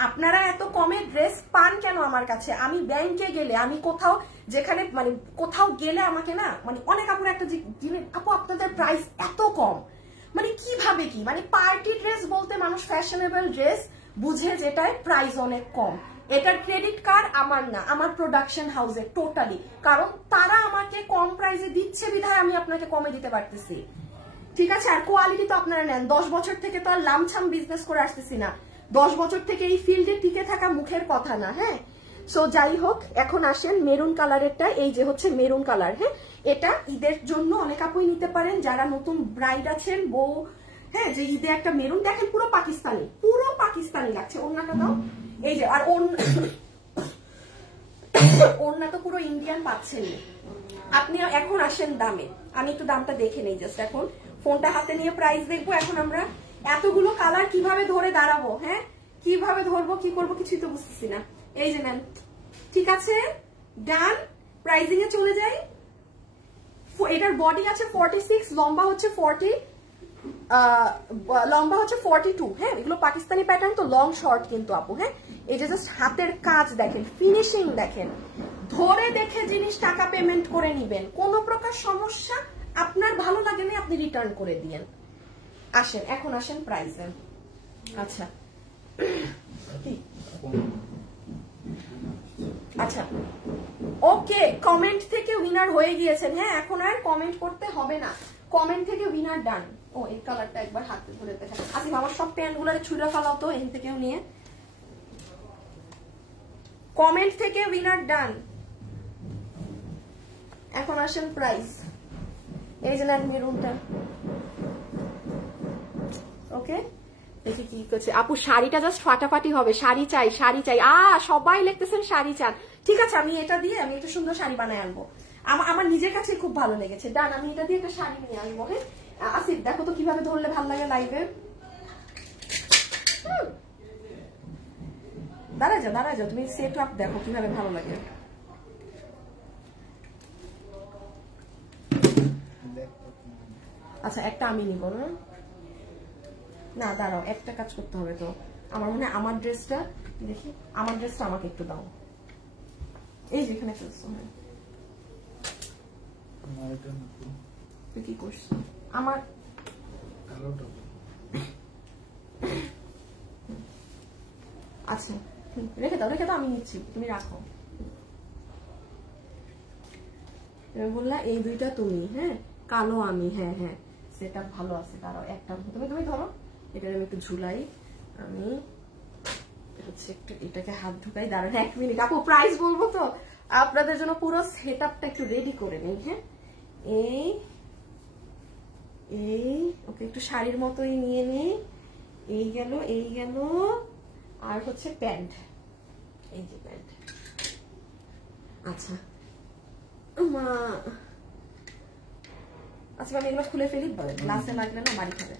আপনারা এত কমে ড্রেস পান কেন আমার কাছে? আমি ব্যাংকে গেলে, আমি কোথাও যেখানে মানে কোথাও গেলে আমাকে না মানে অনেক আপুর একটা জিনিস, আপু আপনাদের প্রাইস এত কম, মানে কিভাবে কি? মানে পার্টি ড্রেস বলতে মানুষ ফ্যাশনেবল ড্রেস বুঝে যেটায় প্রাইস অনেক কম। এটার ক্রেডিট কার্ড আমার না, আমার প্রোডাকশন হাউসের টোটালি, কারণ তারা আমাকে কম প্রাইসে দিচ্ছে বিধায় আমি আপনাকে কমে দিতে পারতেছি। ঠিক আছে, আর কোয়ালিটি তো আপনারা নেন। 10 বছর থেকে তো আর লামছাম বিজনেস করে আসতেছি না, 10 বছর থেকে এই ফিল্ডে টিকে থাকা মুখের কথা না। হ্যাঁ সো যাই হোক, এখন আসেন মেরুন কালারেরটা। এই যে হচ্ছে মেরুন কালার, হ্যাঁ এটা ঈদের জন্য অনেক আপুই নিতে পারেন যারা নতুন ব্রাইড আছেন, বউ। হ্যাঁ যে ঈদে একটা মেরুন, দেখেন পুরো পাকিস্তানি লাগছে। ওড়নাটা দাও, এই যে, আর ওড়না তো পুরো ইন্ডিয়ান পাচ্ছেন। আপনি এখন আসেন দামে, আমি একটু দামটা দেখে নেই জাস্ট, এখন ফোনটা হাতে নিয়ে প্রাইস দেখবো। এখন আমরা এতগুলো কালার কিভাবে ধরে দাঁড়াবো, হ্যাঁ কিভাবে ধরবো, কি করবো কিছুই তো বুঝতেছি না। এই যে নেন, ঠিক আছে ডান, প্রাইজিং এ চলে যাই। এটার বডি আছে 46, লম্বা হচ্ছে 42। হ্যাঁ এগুলো পাকিস্তানি প্যাটার্ন তো, লং শর্ট কিন্তু আপু। হ্যাঁ এই যে জাস্ট হাতের কাজ দেখেন, ফিনিশিং দেখেন, ধরে দেখে জিনিস টাকা পেমেন্ট করে নিবেন। কোনো প্রকার সমস্যা, আপনার ভালো লাগে না আপনি রিটার্ন করে দিয়েন। আসেন এখন আসেন প্রাইসে। আচ্ছা আচ্ছা ওকে, কমেন্ট থেকে উইনার হয়ে গিয়েছেন। হ্যাঁ এখন আর কমেন্ট করতে হবে না, কমেন্ট থেকে উইনার ডান। ও এই কালারটা একবার হাতে ধরে দেখা। আসিফ আমার সব প্যান্ট গুলো ছুঁড়ে ফেলাও তো এখান থেকেও নিয়ে। কমেন্ট থেকে উইনার ডান। এখন আসেন প্রাইস। এই যে নেন মেরুনটা। ওকে দেখি কি করছে আপু, শাড়িটা জাস্ট ফাটাফাটি হবে। শাড়ি চাই, শাড়ি চাই, সবাই লিখতেছেন শাড়ি চান। ঠিক আছে আমি এটা দিয়ে আমি একটা সুন্দর শাড়ি বানায় আনবো, আমার নিজের কাছে খুব ভালো লেগেছে। ডান, আমি এটা দিয়ে একটা শাড়ি নিয়ে আসবো। হ্যাঁ আসিফ দেখো তো কিভাবে ধরলে ভালো লাগে লাইভে। দাঁড়ায় যাও, তুমি সেট আপ দেখো কিভাবে ভালো লাগে। আচ্ছা একটা আমি নিব না, দাঁড়াও একটা কাজ করতে হবে তো, আমার মনে হয় আমার ড্রেসটা দেখি, আমার ড্রেসটা আমাকে একটু দাও, এই যেখানে ফেলছো। তুই কি করছো আমার আচ্ছা রেখে দাও, আমি নিচ্ছি, তুমি রাখো। বললা এই দুইটা তুমি, হ্যাঁ কালো আমি, হ্যাঁ হ্যাঁ সেটা ভালো আছে। দাঁড়াও একটা তুমি ধরো, এটা আমি একটু ঝুলাই, আমি হচ্ছে একটু এটাকে হাত ঢুকাই। দাঁড়ান 1 মিনিট আপু, প্রাইস বলবো তো আপনাদের জন্য পুরো সেট আপটা একটু রেডি করে নিই। হ্যাঁ এই ওকে একটু শাড়ির মতোই নিয়ে নিই। এই গেল আর হচ্ছে প্যান্ট, এই যে প্যান্ট। আচ্ছা আচ্ছা আমি এগুলো খুলে ফেলি, গ্লাসে লাগলে না বাড়ি খাবে।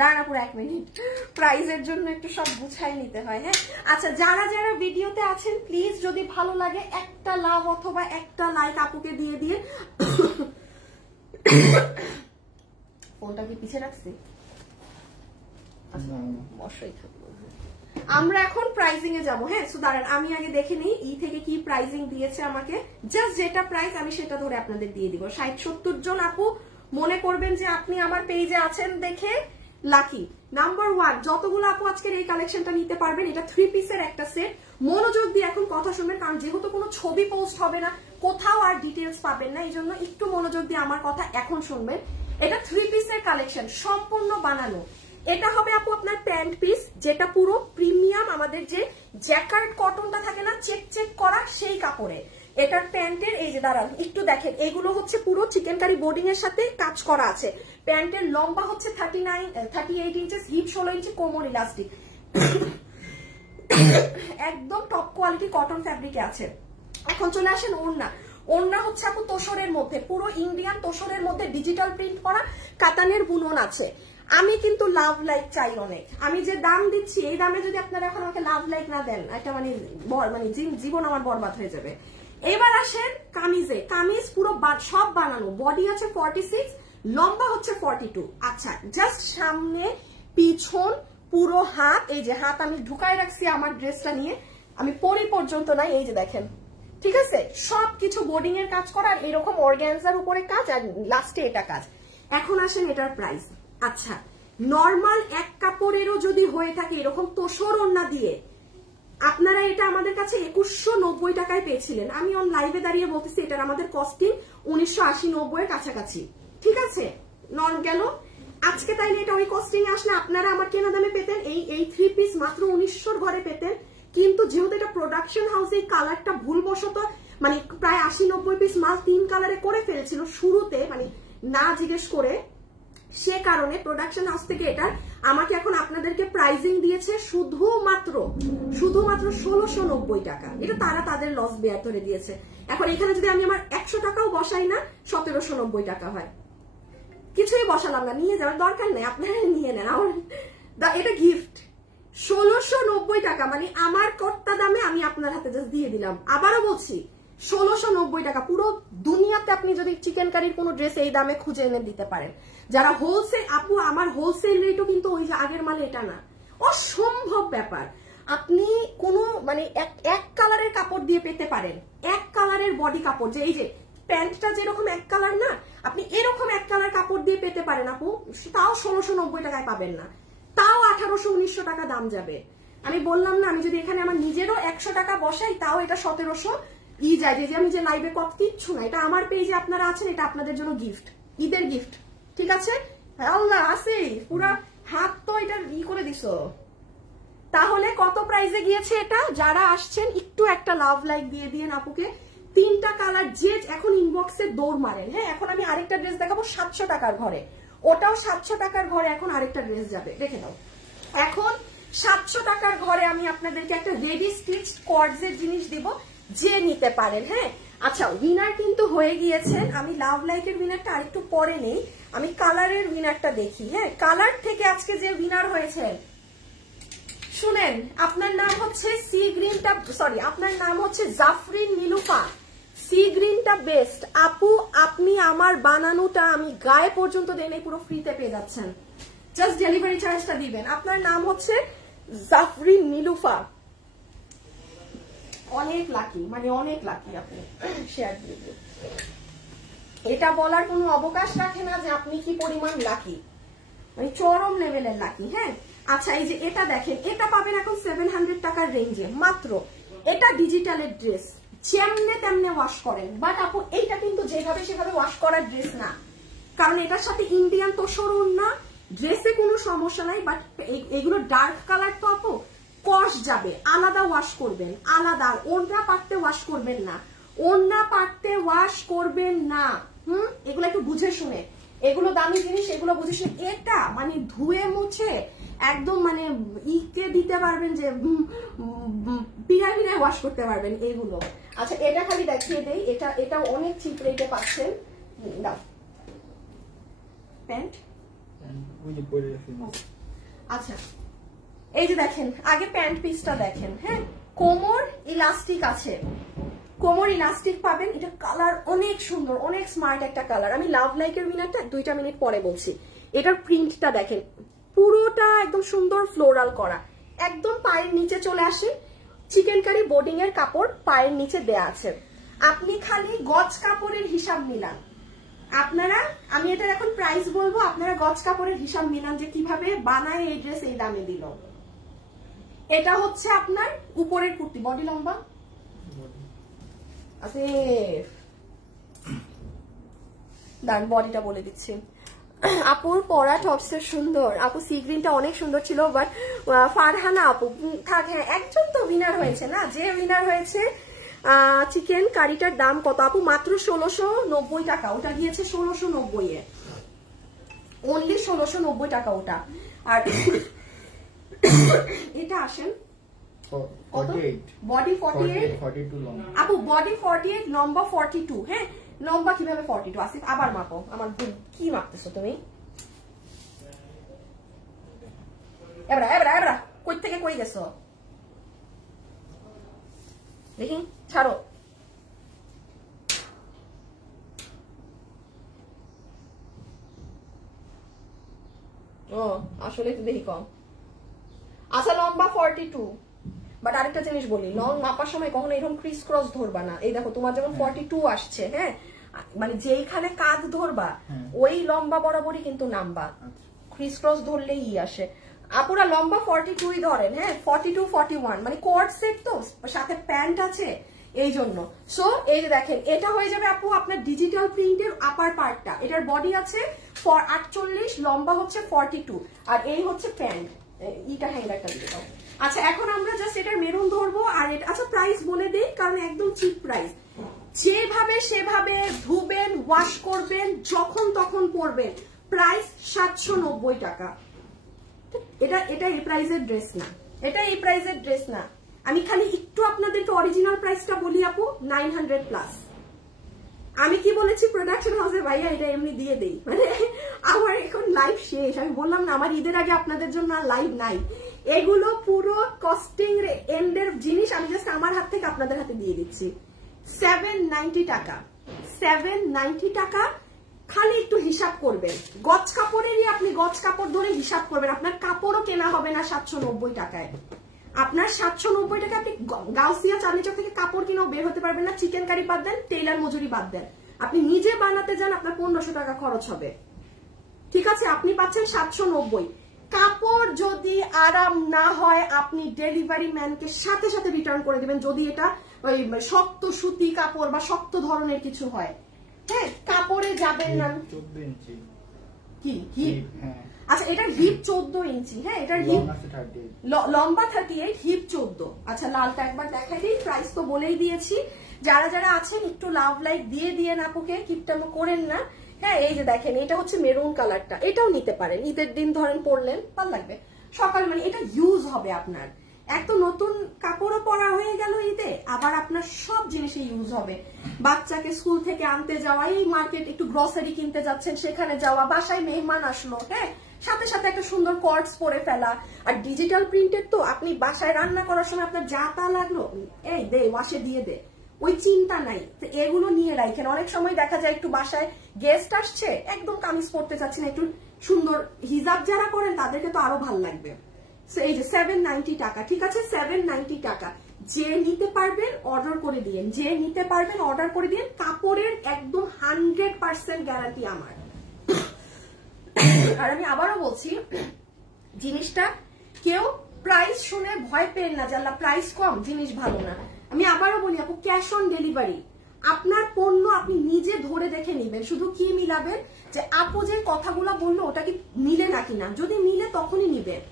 দাঁড়া পুরো 1 মিনিট, প্রাইজের জন্য একটু সব গুছাই নিতে হয়। হ্যাঁ আচ্ছা যারা ভিডিওতে আছেন প্লিজ যদি ভালো লাগে একটা লাভ অথবা একটা লাইক আপুকে দিয়ে ফোনটা কি পিছিয়ে রাখছি? বসাই থাকবো। আমরা এখন প্রাইজিং এ যাবো। হ্যাঁ দাঁড়ান আমি আগে দেখে নিই ই থেকে কি প্রাইজিং দিয়েছে আমাকে, জাস্ট যেটা প্রাইস আমি সেটা ধরে আপনাদের দিয়ে দিব। 60-70 জন আপু মনে করবেন যে আপনি আমার পেজে আছেন দেখে লাকি। নাম্বার 1 যতগুলো আপু আজকের এই কালেকশনটা নিতে পারবেন, এটা 3 পিসের একটা সেট। মনোযোগ দিয়ে এখন কথা শুনবেন, কারণ যেহেতু কোনো ছবি পোস্ট হবে না, কোথাও আর ডিটেলস পাবেন না, এই জন্য একটু মনোযোগ দিয়ে আমার কথা এখন শুনবেন। এটা 3 পিসের কালেকশন, সম্পূর্ণ বানানো। এটা হবে আপু আপনার প্যান্ট পিস, যেটা পুরো প্রিমিয়াম আমাদের যে জ্যাকার্ড কটনটা থাকে না চেক করা সেই কাপড়ে। এটার প্যান্টের এই যে দাঁড়ান একটু দেখেন, এগুলো হচ্ছে পুরো চিকেন কারি বোর্ডিং এর সাথে কাজ করা আছে। প্যান্টের লম্বা হচ্ছে 38 ইঞ্চেস, হিপ 16 ইঞ্চি, কোমর ইলাস্টিক, একদম টপ কোয়ালিটি কটন ফ্যাব্রিকে আছে। এখন চলে আসেন ওড়না হচ্ছে আপু তোসরের মধ্যে, পুরো ইন্ডিয়ান তোসরের মধ্যে ডিজিটাল প্রিন্ট করা কাতানের বুনন আছে। আমি কিন্তু লাভ লাইক চাই অনেক, আমি যে দাম দিচ্ছি এই দামে যদি আপনারা এখন আমাকে লাভ লাইক না দেন, একটা মানে জীবন আমার বরবাদ হয়ে যাবে। এবার আসেন কামিজে, কামিজ পুরো সব বানানো, বডি আছে 46, লম্বা হচ্ছে 42। আচ্ছা জাস্ট সামনে পিছন পুরো হাত, এই যে হাত আমি ঢুকাই রাখছি আমার ড্রেসটা নিয়ে, আমি পরি পর্যন্ত নাই, এই যে দেখেন ঠিক আছে, সবকিছু বোর্ডিং এর কাজ করা, আর এরকম অর্গানজার উপরে কাজ, আর লাস্টে এটা কাজ। এখন আসেন এটার প্রাইস। আচ্ছা নর্মাল এক কাপড়েরও যদি হয়ে থাকে এরকম তোসর ওড়না দিয়ে, আপনারা এটা আমাদের কাছে 2190 টাকায় পেয়েছিলেন। আমি অন লাইভে দাঁড়িয়ে বলতেছি এটার আমাদের কস্টিং 1980-90 এর কাছাকাছি, ঠিক আছে নর্ম গেল। আজকে তাইলে এটা ওই কস্টিং এ আসলে আপনারা আমার কেনা দামে পেতেন, এই 3 পিস মাত্র 1900 ঘরে পেতেন। কিন্তু যেহেতু এটা প্রোডাকশন হাউস, এই কালারটা ভুলবশত মানে প্রায় 80-90 পিস মাল 3 কালারে করে ফেলেছিল শুরুতে, মানে না জিজ্ঞেস করে, সে কারণে প্রোডাকশন হাউস থেকে এটা আমাকে এখন আপনাদেরকে প্রাইজিং দিয়েছে শুধুমাত্র 1690 টাকা। এটা তারা তাদের লস বেয়ার ধরে দিয়েছে। এখন এখানে যদি আমি আমার 100 টাকাও বসাই না, 1790 টাকা হয়। কিছুই বসালাম না, নিয়ে যাওয়ার দরকার নেই, আপনারা নিয়ে নেন। আমার এটা গিফট 1690 টাকা, মানে আমার কর্তা দামে আমি আপনার হাতে জাস্ট দিয়ে দিলাম। আবারও বলছি 1690 টাকা। পুরো দুনিয়াতে আপনি যদি চিকেন কারির কোনো ড্রেস এই দামে খুঁজে এনে দিতে পারেন, যারা হোলসেল আপু, আমার হোলসেল রেটও কিন্তু ওই যে আগের মালে এটা না, অসম্ভব ব্যাপার। আপনি কোনো মানে এক কালারের কাপড় দিয়ে পেতে পারেন, এক কালারের বডি কাপড়, যে এই যে প্যান্টটা যেরকম এক কালার না, আপনি এরকম এক কালার কাপড় দিয়ে পেতে পারেন আপু, তাও 1690 টাকায় পাবেন না, তাও 1800-1900 টাকা দাম যাবে। আমি বললাম না, আমি যদি এখানে আমার নিজেরও 100 টাকা বসাই তাও এটা 1700 যায়। যে আমি যে লাইভে কত কিচ্ছু না, এটা আমার পেজে আপনারা আছেন, এটা আপনাদের জন্য গিফট, ঈদের গিফট, ঠিক আছে। আল্লাহ আছে পুরা হাত তো এটা করে দিছো। তাহলে কত প্রাইসে গিয়েছে এটা? যারা আসছেন একটু একটা লাভ লাইক দিয়ে দিয়ে আপুকে। 3টা কালার যে এখন ইনবক্সে দৌড় মারেন। হ্যাঁ এখন আমি আরেকটা ড্রেস দেখাবো 700 টাকার ঘরে, ওটাও 700 টাকার ঘরে এখন আরেকটা ড্রেস যাবে, রেখে দাও। এখন 700 টাকার ঘরে আমি আপনাদেরকে একটা রেডি স্টিচ কর্ডসের জিনিস দিব, যে নিতে পারেন। হ্যাঁ আচ্ছা উইনার কিন্তু হয়ে গিয়েছেন, আমি লাভ লাইকের উইনারটা আরেকটু পরে নেই, আমি কালারের উইনারটা দেখি। হ্যাঁ কালার থেকে আজকে যে উইনার হয়েছেন শুনেন, আপনার নাম হচ্ছে সি গ্রিনটা, সরি আপনার নাম হচ্ছে জাফরিন নীলুফা। সি গ্রিনটা বেস্ট আপু, আপনি আমার বানানোটা আমি গায়ে পর্যন্ত দেন পুরো ফ্রিতে পেয়ে যাচ্ছেন, জাস্ট ডেলিভারি চার্জটা দিবেন। আপনার নাম হচ্ছে জাফরিন নীলুফা, অনেক লাকি, মানে অনেক লাকি আপনি। শেয়ার দিয়ে এটা বলার কোনো অবকাশ রাখে না যে আপনি কি পরিমাণ লাকি, মানে চরম লেভেলের লাকি। হ্যাঁ আচ্ছা, এই যে এটা দেখেন, এটা পাবেন এখন 700 টাকার রেঞ্জে মাত্র। এটা ডিজিটালের ড্রেস, যেমনে তেমনে ওয়াশ করেন, বাট আপু এইটা কিন্তু যেভাবে সেভাবে ওয়াশ করার ড্রেস না, কারণ এটার সাথে ইন্ডিয়ান তোষর ওড়না, ড্রেসে কোনো সমস্যা নাই, বাট এগুলো ডার্ক কালার তো আপু কস যাবে, আলাদা ওয়াশ করবেন, আলাদা। ওড়না পাটতে ওয়াশ করবেন না, ওড়না পাটতে ওয়াশ করবেন না। এগুলো একটু বুঝে শুনে, এগুলো দামি জিনিস, এগুলো বুঝে শুনে। এটা মানে ধুয়ে মুছে একদম মানে ইকে দিতে পারবেন, যে পিড়ায় পিড়ায় ওয়াশ করতে পারবেন এগুলো। আচ্ছা এটা খালি দেখিয়ে দেই, এটা অনেক চিপ রেটে পাচ্ছেন। দাও প্যান্ট। আচ্ছা এই যে দেখেন, আগে প্যান্ট পিসটা দেখেন। হ্যাঁ কোমর ইলাস্টিক আছে, কোমর ইলাস্টিক পাবেন। এটা কালার অনেক সুন্দর, অনেক স্মার্ট একটা কালার। আমি লাভ লাইকের উইনারটা 2 মিনিট পরে বলছি। এটার প্রিন্টটা দেখেন, পুরোটা একদম সুন্দর ফ্লোরাল করা, একদম পায়ের নিচে চলে আসে। চিকেন কারি বোর্ডিং এর কাপড় পায়ের নিচে দেয়া আছে। আপনি খালি গজ কাপড়ের হিসাব মিলান আপনারা, আমি এটার এখন প্রাইস বলবো, আপনারা গজ কাপড়ের হিসাব মিলান যে কিভাবে বানায় এই ড্রেস এই দামে দিল। এটা হচ্ছে আপনার উপরের কুর্তি, বডি লম্বা আছে, দাঁড়ান বডিটা বলে দিচ্ছি। আপুর পরা টপসের সুন্দর, আপু সি গ্রিনটা অনেক সুন্দর ছিল, বাট ফারহানা আপু থাক। হ্যাঁ একজন তো উইনার হয়েছে না, যে উইনার হয়েছে। চিকেন কারিটার দাম কত আপু? মাত্র 1690 টাকা। ওটা গিয়েছে 1690-এ, অনলি 1690 টাকা ওটা। আর এটা আসেন বডি 48 আপু, বডি 48, লম্বা 42। হ্যাঁ লম্বা কিভাবে 42? আসিফ আবার মাপো, আমার কি মাপতেছো তুমি? এবরা এবরা এবরা কই থেকে কই গেছো দেখি, ছাড়ো। ও আসলে একটু দেখি কম। আচ্ছা লম্বা 42, বাট আরেকটা জিনিস বলি, লং মাপার সময় কখনো এরকম ক্রিস ক্রস ধরবা না। এই দেখো তোমার যেমন 42 আসছে, হ্যাঁ মানে যেইখানে কাঁধ ধরবা ওই লম্বা বরাবরই কিন্তু নামবা, ক্রিস ক্রস ধরলেই আসে। আপুরা লম্বা 42 ধরেন, হ্যাঁ 42 41, মানে কোয়ার্ড সেট তো সাথে প্যান্ট আছে এই জন্য। সো এই যে দেখেন, এটা হয়ে যাবে আপু আপনার ডিজিটাল প্রিন্টের আপার পার্টটা। এটার বডি আছে 48, লম্বা হচ্ছে 42, আর এই হচ্ছে প্যান্ট। ইটা হ্যাঙ্গারটা দিয়ে দাও। আচ্ছা এখন আমরা জাস্ট এটার মেরুন ধরবো, আর এটা আচ্ছা প্রাইস বলে দেই, কারণ একদম চিপ প্রাইস। যেভাবে সেভাবে ধুবেন, ওয়াশ করবেন, যখন তখন পরবেন। প্রাইস 790 টাকা। এটা এই প্রাইসের ড্রেস না, এটা এই প্রাইসের ড্রেস না। আমি খালি একটু আপনাদেরকে অরিজিনাল প্রাইসটা বলি আপু, 900+। আমি কি বলেছি প্রোডাকশন হাউসে, ভাইয়া এটা এমনি দিয়ে দেই, মানে আমার এখন লাইভ শেষ। আমি বললাম না আমার ঈদের আগে আপনাদের জন্য আর লাইভ নাই। এগুলো পুরো কস্টিং এন্ডের জিনিস, আমি জাস্ট আমার হাত থেকে আপনাদের হাতে দিয়ে দিচ্ছি। 790 টাকা, 790 টাকা। খালি একটু হিসাব করবেন, গজ কাপড়েরই আপনি গজ কাপড় ধরে হিসাব করবেন, আপনার কাপড়ও কেনা হবে না 790 টাকায়। আপনার 790 টাকা আপনি গাউসিয়া চাঁদনি চক থেকে কাপড় কিনেও বের হতে পারবেন না। চিকেন কারি বাদ দেন, টেইলার মজুরি বাদ দেন, আপনি নিজে বানাতে যান আপনার 1500 টাকা খরচ হবে। ঠিক আছে, আপনি পাচ্ছেন 790। কাপড় যদি আরাম না হয় আপনি ডেলিভারি ম্যানকে সাথে সাথে রিটার্ন করে দিবেন, যদি এটা ওই শক্ত সুতি কাপড় বা শক্ত ধরনের কিছু হয়। হ্যাঁ কাপড়ে যাবেন না। 14 ইঞ্চি কি হিপ? আচ্ছা এটার হিপ 14 ইঞ্চি। হ্যাঁ এটার হিপ লম্বা 38, হিপ 14। আচ্ছা লালটা একবার দেখাই দিই, প্রাইস তো বলেই দিয়েছি। যারা যারা আছেন একটু লাভ লাইক দিয়ে আপুকে, কিপটানো করেন না। হ্যাঁ এই যে দেখেন, এটা হচ্ছে মেরুন কালারটা, এটাও নিতে পারেন। ঈদের দিন ধরেন পরলেন, ভালো লাগবে সকাল, মানে এটা ইউজ হবে আপনার। এক তো নতুন কাপড়ও পরা হয়ে গেল ঈদে, আবার আপনার সব জিনিসে ইউজ হবে। বাচ্চাকে স্কুল থেকে আনতে যাওয়া, এই মার্কেট একটু গ্রসারি কিনতে যাচ্ছেন, সেখানে যাওয়া, বাসায় মেহমান আসলো, হ্যাঁ সাথে সাথে একটা সুন্দর কর্ডস পরে ফেলা। আর ডিজিটাল প্রিন্টেড তো আপনি বাসায় রান্না করার সময় আপনার যা তা লাগলো, এই দে ওয়াশে দিয়ে দে, ওই চিন্তা নাই। তো এগুলো নিয়ে রাখেন। অনেক সময় দেখা যায় একটু বাসায় গেস্ট আসছে, একদম কামিজ পরতে চাচ্ছি না, একটু সুন্দর হিজাব যারা করেন তাদেরকে তো আরো ভালো লাগবে। এই যে 790 টাকা, ঠিক আছে 790 টাকা। যে নিতে পারবেন অর্ডার করে দিয়েন, যে নিতে পারবেন অর্ডার করে দিয়েন। কাপড়ের একদম 100% গ্যারান্টি আমার। আর আমি আবারও বলছি, জিনিসটা কেউ প্রাইস শুনে ভয় পেন না যে আল্লাহ প্রাইস কম জিনিস ভালো না। আমি আবারও বলি আপু, ক্যাশ অন ডেলিভারি। আপনার পণ্য আপনি নিজে ধরে দেখে নিবেন, শুধু কি মিলাবেন যে আপু যে কথাগুলো বললো ওটা কি মিলে নাকি না, যদি মিলে তখনই নিবেন।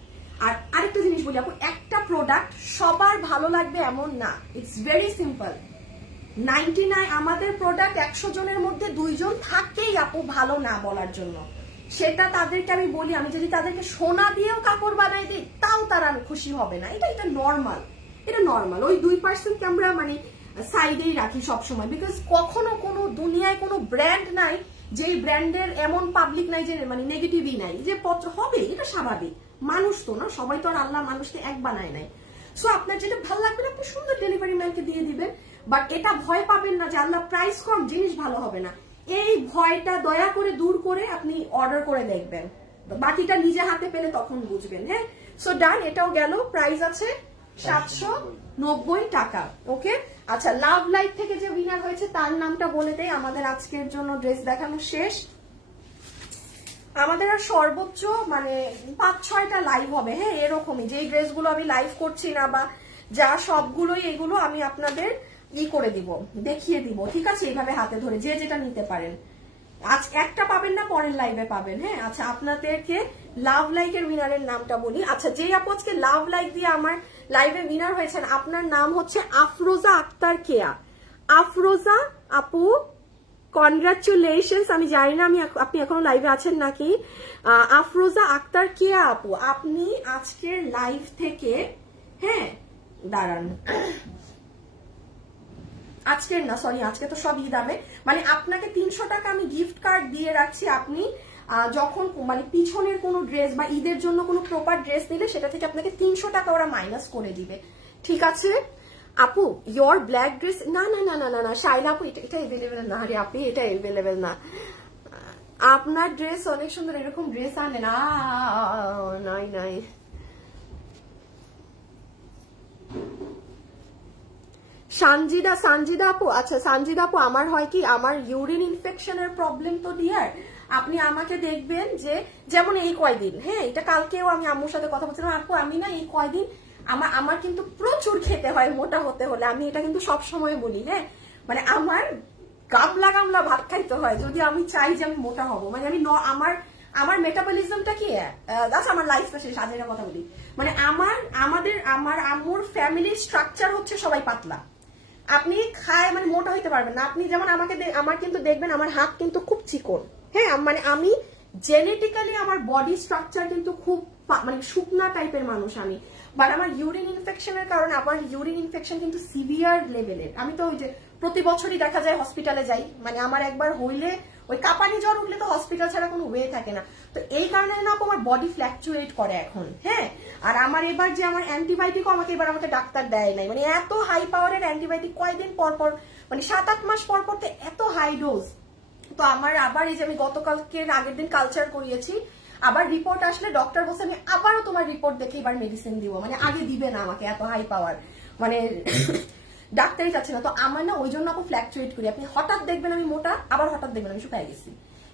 আর আরেকটা জিনিস বলি আপু, একটা প্রোডাক্ট সবার ভালো লাগবে এমন না, ইটস ভেরি সিম্পল। 99 আমাদের প্রোডাক্ট 100 জনের মধ্যে 2 জন থাকেই আপু ভালো না বলার জন্য। সেটা তাদেরকে আমি বলি, আমি যদি তাদেরকে সোনা দিয়েও কাপড় বানাই দিই তাও তারা খুশি হবে না। এটা নর্মাল, এটা নর্মাল। ওই 2% কে আমরা মানে সাইডেই রাখি সবসময়, বিকজ কখনো কোনো দুনিয়ায় কোনো ব্র্যান্ড নাই যেই ব্র্যান্ডের এমন পাবলিক নাই যে মানে নেগেটিভই নাই, যে পত্র হবে, এটা স্বাভাবিক। মানুষ তো না, সবাই তো আর আল্লাহ মানুষকে এক বানায় নাই। সো আপনার যেটা ভালো লাগবে আপনি সুন্দর ডেলিভারি ম্যানকে দিয়ে দিবেন। বাট এটা ভয় পাবেন না যে আল্লাহ প্রাইস কম জিনিস ভালো হবে না, এই ভয়টা দয়া করে দূর করে আপনি অর্ডার করে দেখবেন, বাকিটা নিজে হাতে পেলে তখন বুঝবেন। হ্যাঁ, সো ডান, এটাও গেল। প্রাইস আছে 790 টাকা। ওকে, আচ্ছা লাভ লাইফ থেকে যে উইনার হয়েছে তার নামটা বলে দেই। আমাদের আজকের জন্য ড্রেস দেখানো শেষ। আমাদের আর সর্বোচ্চ মানে 5-6টা লাইভ হবে। হ্যাঁ, এরকমই যেই ড্রেসগুলো আমি লাইভ করছি না বা যা সবগুলোই এগুলো আমি আপনাদের করে দিব, দেখিয়ে দিব। ঠিক আছে, এইভাবে হাতে ধরে যে যেটা নিতে পারেন। আজ একটা পাবেন না, পরের লাইভে পাবেন। হ্যাঁ, আচ্ছা আপনাদেরকে লাভ লাইকের উইনারের নামটা বলি। আচ্ছা, যেই আপু আজকে লাভ লাইক দিয়ে আমার লাইভে উইনার হয়েছেন, আপনার নাম হচ্ছে আফরোজা আক্তার কেয়া। আফরোজা আপু, কনগ্রাচুলেশনস। আমি জানি না আপনি এখনো লাইভে আছেন নাকি। আফরোজা আক্তার কেয়া আপু, আপনি আজকের লাইভ থেকে, হ্যাঁ দাঁড়ান, আজকের না, সরি আজকে তো সব ঈদ হবে, মানে আপনাকে 300 টাকা আমি গিফট কার্ড দিয়ে রাখছি। আপনি যখন মানে পিছনের কোনো ড্রেস বা ঈদের জন্য কোনো প্রপার ড্রেস নিলে সেটা থেকে আপনাকে 300 টাকা ওরা মাইনাস করে দিবে। ঠিক আছে আপু, ইয়োর ব্ল্যাক ড্রেস, না না না না না না শাইলা আপু, এটা এভেলেবেল না রে আপনি, এটা এভেলেবেল না। আপনার ড্রেস অনেক সুন্দর, এরকম ড্রেস আনে না, নাই নাই। সানজিদা আপু, আচ্ছা সানজিদা আপু, আমার হয় কি, আমার ইউরিন ইনফেকশনের প্রবলেম তো ডিয়ার। আপনি আমাকে দেখবেন যে যেমন এই কয়দিন, হ্যাঁ এটা কালকেও আমি আম্মুর সাথে কথা বলছিলাম, আপু আমি না এই কয়দিন আমার কিন্তু প্রচুর খেতে হয় মোটা হতে হলে। আমি এটা কিন্তু সব সময় বলি, হ্যাঁ মানে আমার গামলা গামলা ভাত খাইতে হয় যদি আমি চাই যে আমি মোটা হবো। মানে আমি আমার মেটাবলিজমটা কি, আচ্ছা আমার লাইফটা শেষ, আজ এটা কথা বলি। মানে আমার আম্মুর ফ্যামিলির স্ট্রাকচার হচ্ছে সবাই পাতলা। আপনি খায় মানে মোটা হইতে পারবেন না। আপনি যেমন আমার কিন্তু দেখবেন আমার হাত কিন্তু খুব চিকন। হ্যাঁ, মানে আমি জেনেটিক্যালি আমার বডি স্ট্রাকচার কিন্তু খুব মানে শুকনা টাইপের মানুষ আমি। বাট আমার ইউরিন ইনফেকশনের কারণে আমার ইউরিন ইনফেকশন কিন্তু সিভিয়ার লেভেলের। আমি তো ওই যে প্রতি বছরই দেখা যায় হসপিটালে যাই, মানে আমার একবার হইলে ওই কাঁপানি জ্বর উঠলে তো হসপিটাল ছাড়া কোনো ওয়ে থাকে না। তো এই কারণে না আমার বডি ফ্ল্যাকচুয়েট করে এখন। হ্যাঁ, আর আমার এবার যে আমার অ্যান্টিবায়োটিকও আমাকে ডাক্তার দেয় নাই, মানে এত হাই পাওয়ারের অ্যান্টিবায়োটিক কয়েকদিন পর পর, মানে 7-8 মাস পর পর তো এত হাই ডোজ। তো আমার আবার এই যে আমি গতকালকে আগের দিন কালচার করিয়েছি, আবার রিপোর্ট আসলে ডক্টর বলছে আমি আবারও তোমার রিপোর্ট দেখে এবার মেডিসিন দিব, মানে আগে দিবে না আমাকে এত হাই পাওয়ার, মানে ডাক্তারই চাচ্ছে না। তো আমার না ওই জন্য আপু ফ্ল্যাকচুয়েট করি। আপনি হঠাৎ দেখবেন আমি মোটা, আবার হঠাৎ দেখবেন আমি শুকায় গেছি।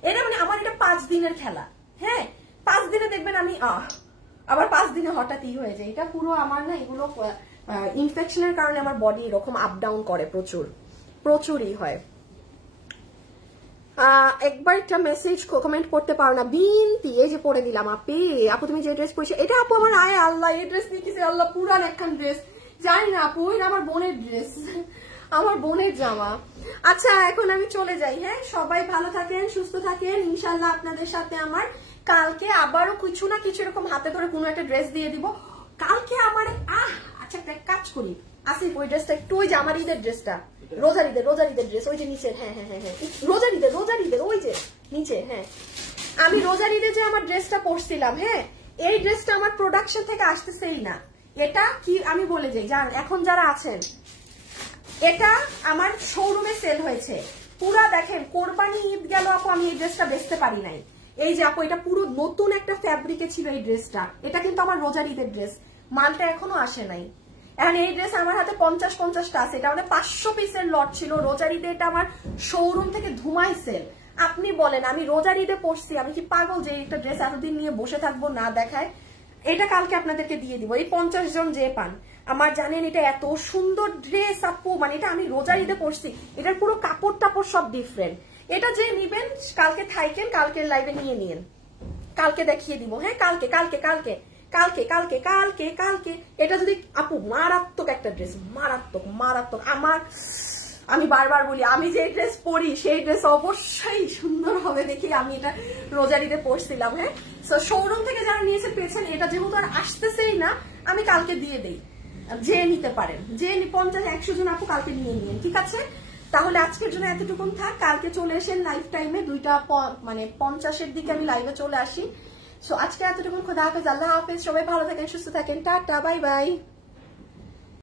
এটা মানে আমার এটা 5 দিনের খেলা। হ্যাঁ, 5 দিনে দেখবেন আমি আবার 5 দিনে হঠাৎই হয়ে যায়। এটা পুরো আমার না এগুলো ইনফেকশনের কারণে আমার বডি এরকম আপ ডাউন করে, প্রচুরই হয়। একবার একটা মেসেজ কমেন্ট করতে পারো না বিনতি, এই যে পরে দিলাম। আপু তুমি যে ড্রেস পরেছো এটা আপু আমার, আয় আল্লাহ এই ড্রেস নিয়ে কিসে আল্লাহ, পুরান একখান ড্রেস, জানি না আপু এটা আমার বোনের ড্রেস, আমার বোনের জামা। আচ্ছা এখন আমি চলে যাই। হ্যাঁ, সবাই ভালো থাকেন, সুস্থ থাকেন। ইনশাল্লাহ আপনাদের সাথে আমার কালকে আবারও কিছু না কিছু এরকম হাতে ধরে কোনো একটা ড্রেস দিয়ে দিব কালকে আমার। আচ্ছা একটা কাজ করি, আসিফ ওই ড্রেসটা একটু, ওই যে আমার ঈদের ড্রেসটা, রোজার ঈদের ড্রেস, ওই যে নিচে, হ্যাঁ হ্যাঁ হ্যাঁ হ্যাঁ রোজার ঈদের ওই যে নিচে, হ্যাঁ আমি রোজার ঈদে যে আমার ড্রেসটা পরছিলাম, হ্যাঁ এই ড্রেসটা আমার প্রোডাকশন থেকে আসতেছেই না। এটা কি আমি বলে যাই, জান এখন যারা আছেন, এটা আমার শোরুমে সেল হয়েছে পুরা। দেখেন কোরবানি ঈদ গেল আপু, আমি এই ড্রেসটা বেচতে পারি নাই। এই যে আপু এটা পুরো নতুন একটা ফ্যাব্রিকে ছিল এই ড্রেসটা। এটা কিন্তু আমার রোজার ঈদের ড্রেস, মালটা এখনো আসে নাই। এখন এই ড্রেস আমার হাতে 50-50টা আছে। এটা মানে 500 পিসের লট ছিল রোজার ঈদে। এটা আমার শোরুম থেকে ধুমাই সেল। আপনি বলেন আমি রোজার ঈদে পরছি, আমি কি পাগল যে একটা ড্রেস এতদিন নিয়ে বসে থাকবো না দেখায়? এটা কালকে আপনাদেরকে দিয়ে দিব। এই 50 জন যে পান আমার, জানেন এটা এত সুন্দর ড্রেস আপু, মানে এটা আমি রোজার ঈদে পরছি। এটার পুরো কাপড় টাপড় সব ডিফারেন্ট। এটা যে নিবেন কালকে থাইকেন, কালকের লাইভে নিয়ে নিন, কালকে দেখিয়ে দিব। হ্যাঁ কালকে কালকে কালকে কালকে কালকে কালকে কালকে এটা যদি আপু মারাত্মক একটা ড্রেস, মারাত্মক মারাত্মক। আমি বারবার বলি আমি যে ড্রেস পরি সেই ড্রেস অবশ্যই সুন্দর হবে দেখি আমি এটা রোজার ঈদে পরছিলাম। হ্যাঁ তো শোরুম থেকে যারা নিয়েছে পেয়েছেন, এটা যেহেতু আর আসতেছেই না আমি কালকে দিয়ে দেই, যে নিতে পারেন, যে 50-100 জন আপু কালকে নিয়ে নিন, ঠিক আছে? তাহলে আজকের জন্য এতটুকুন থাক। কালকে চলে এসেন লাইভ টাইমে 2টা মানে 50-এর দিকে আমি লাইভে চলে আসি। সো আজকে এতটুকুন, খোদা হাফেজ, আল্লাহ হাফেজ, সবাই ভালো থাকেন, সুস্থ থাকেন, টাটা, বাই বাই।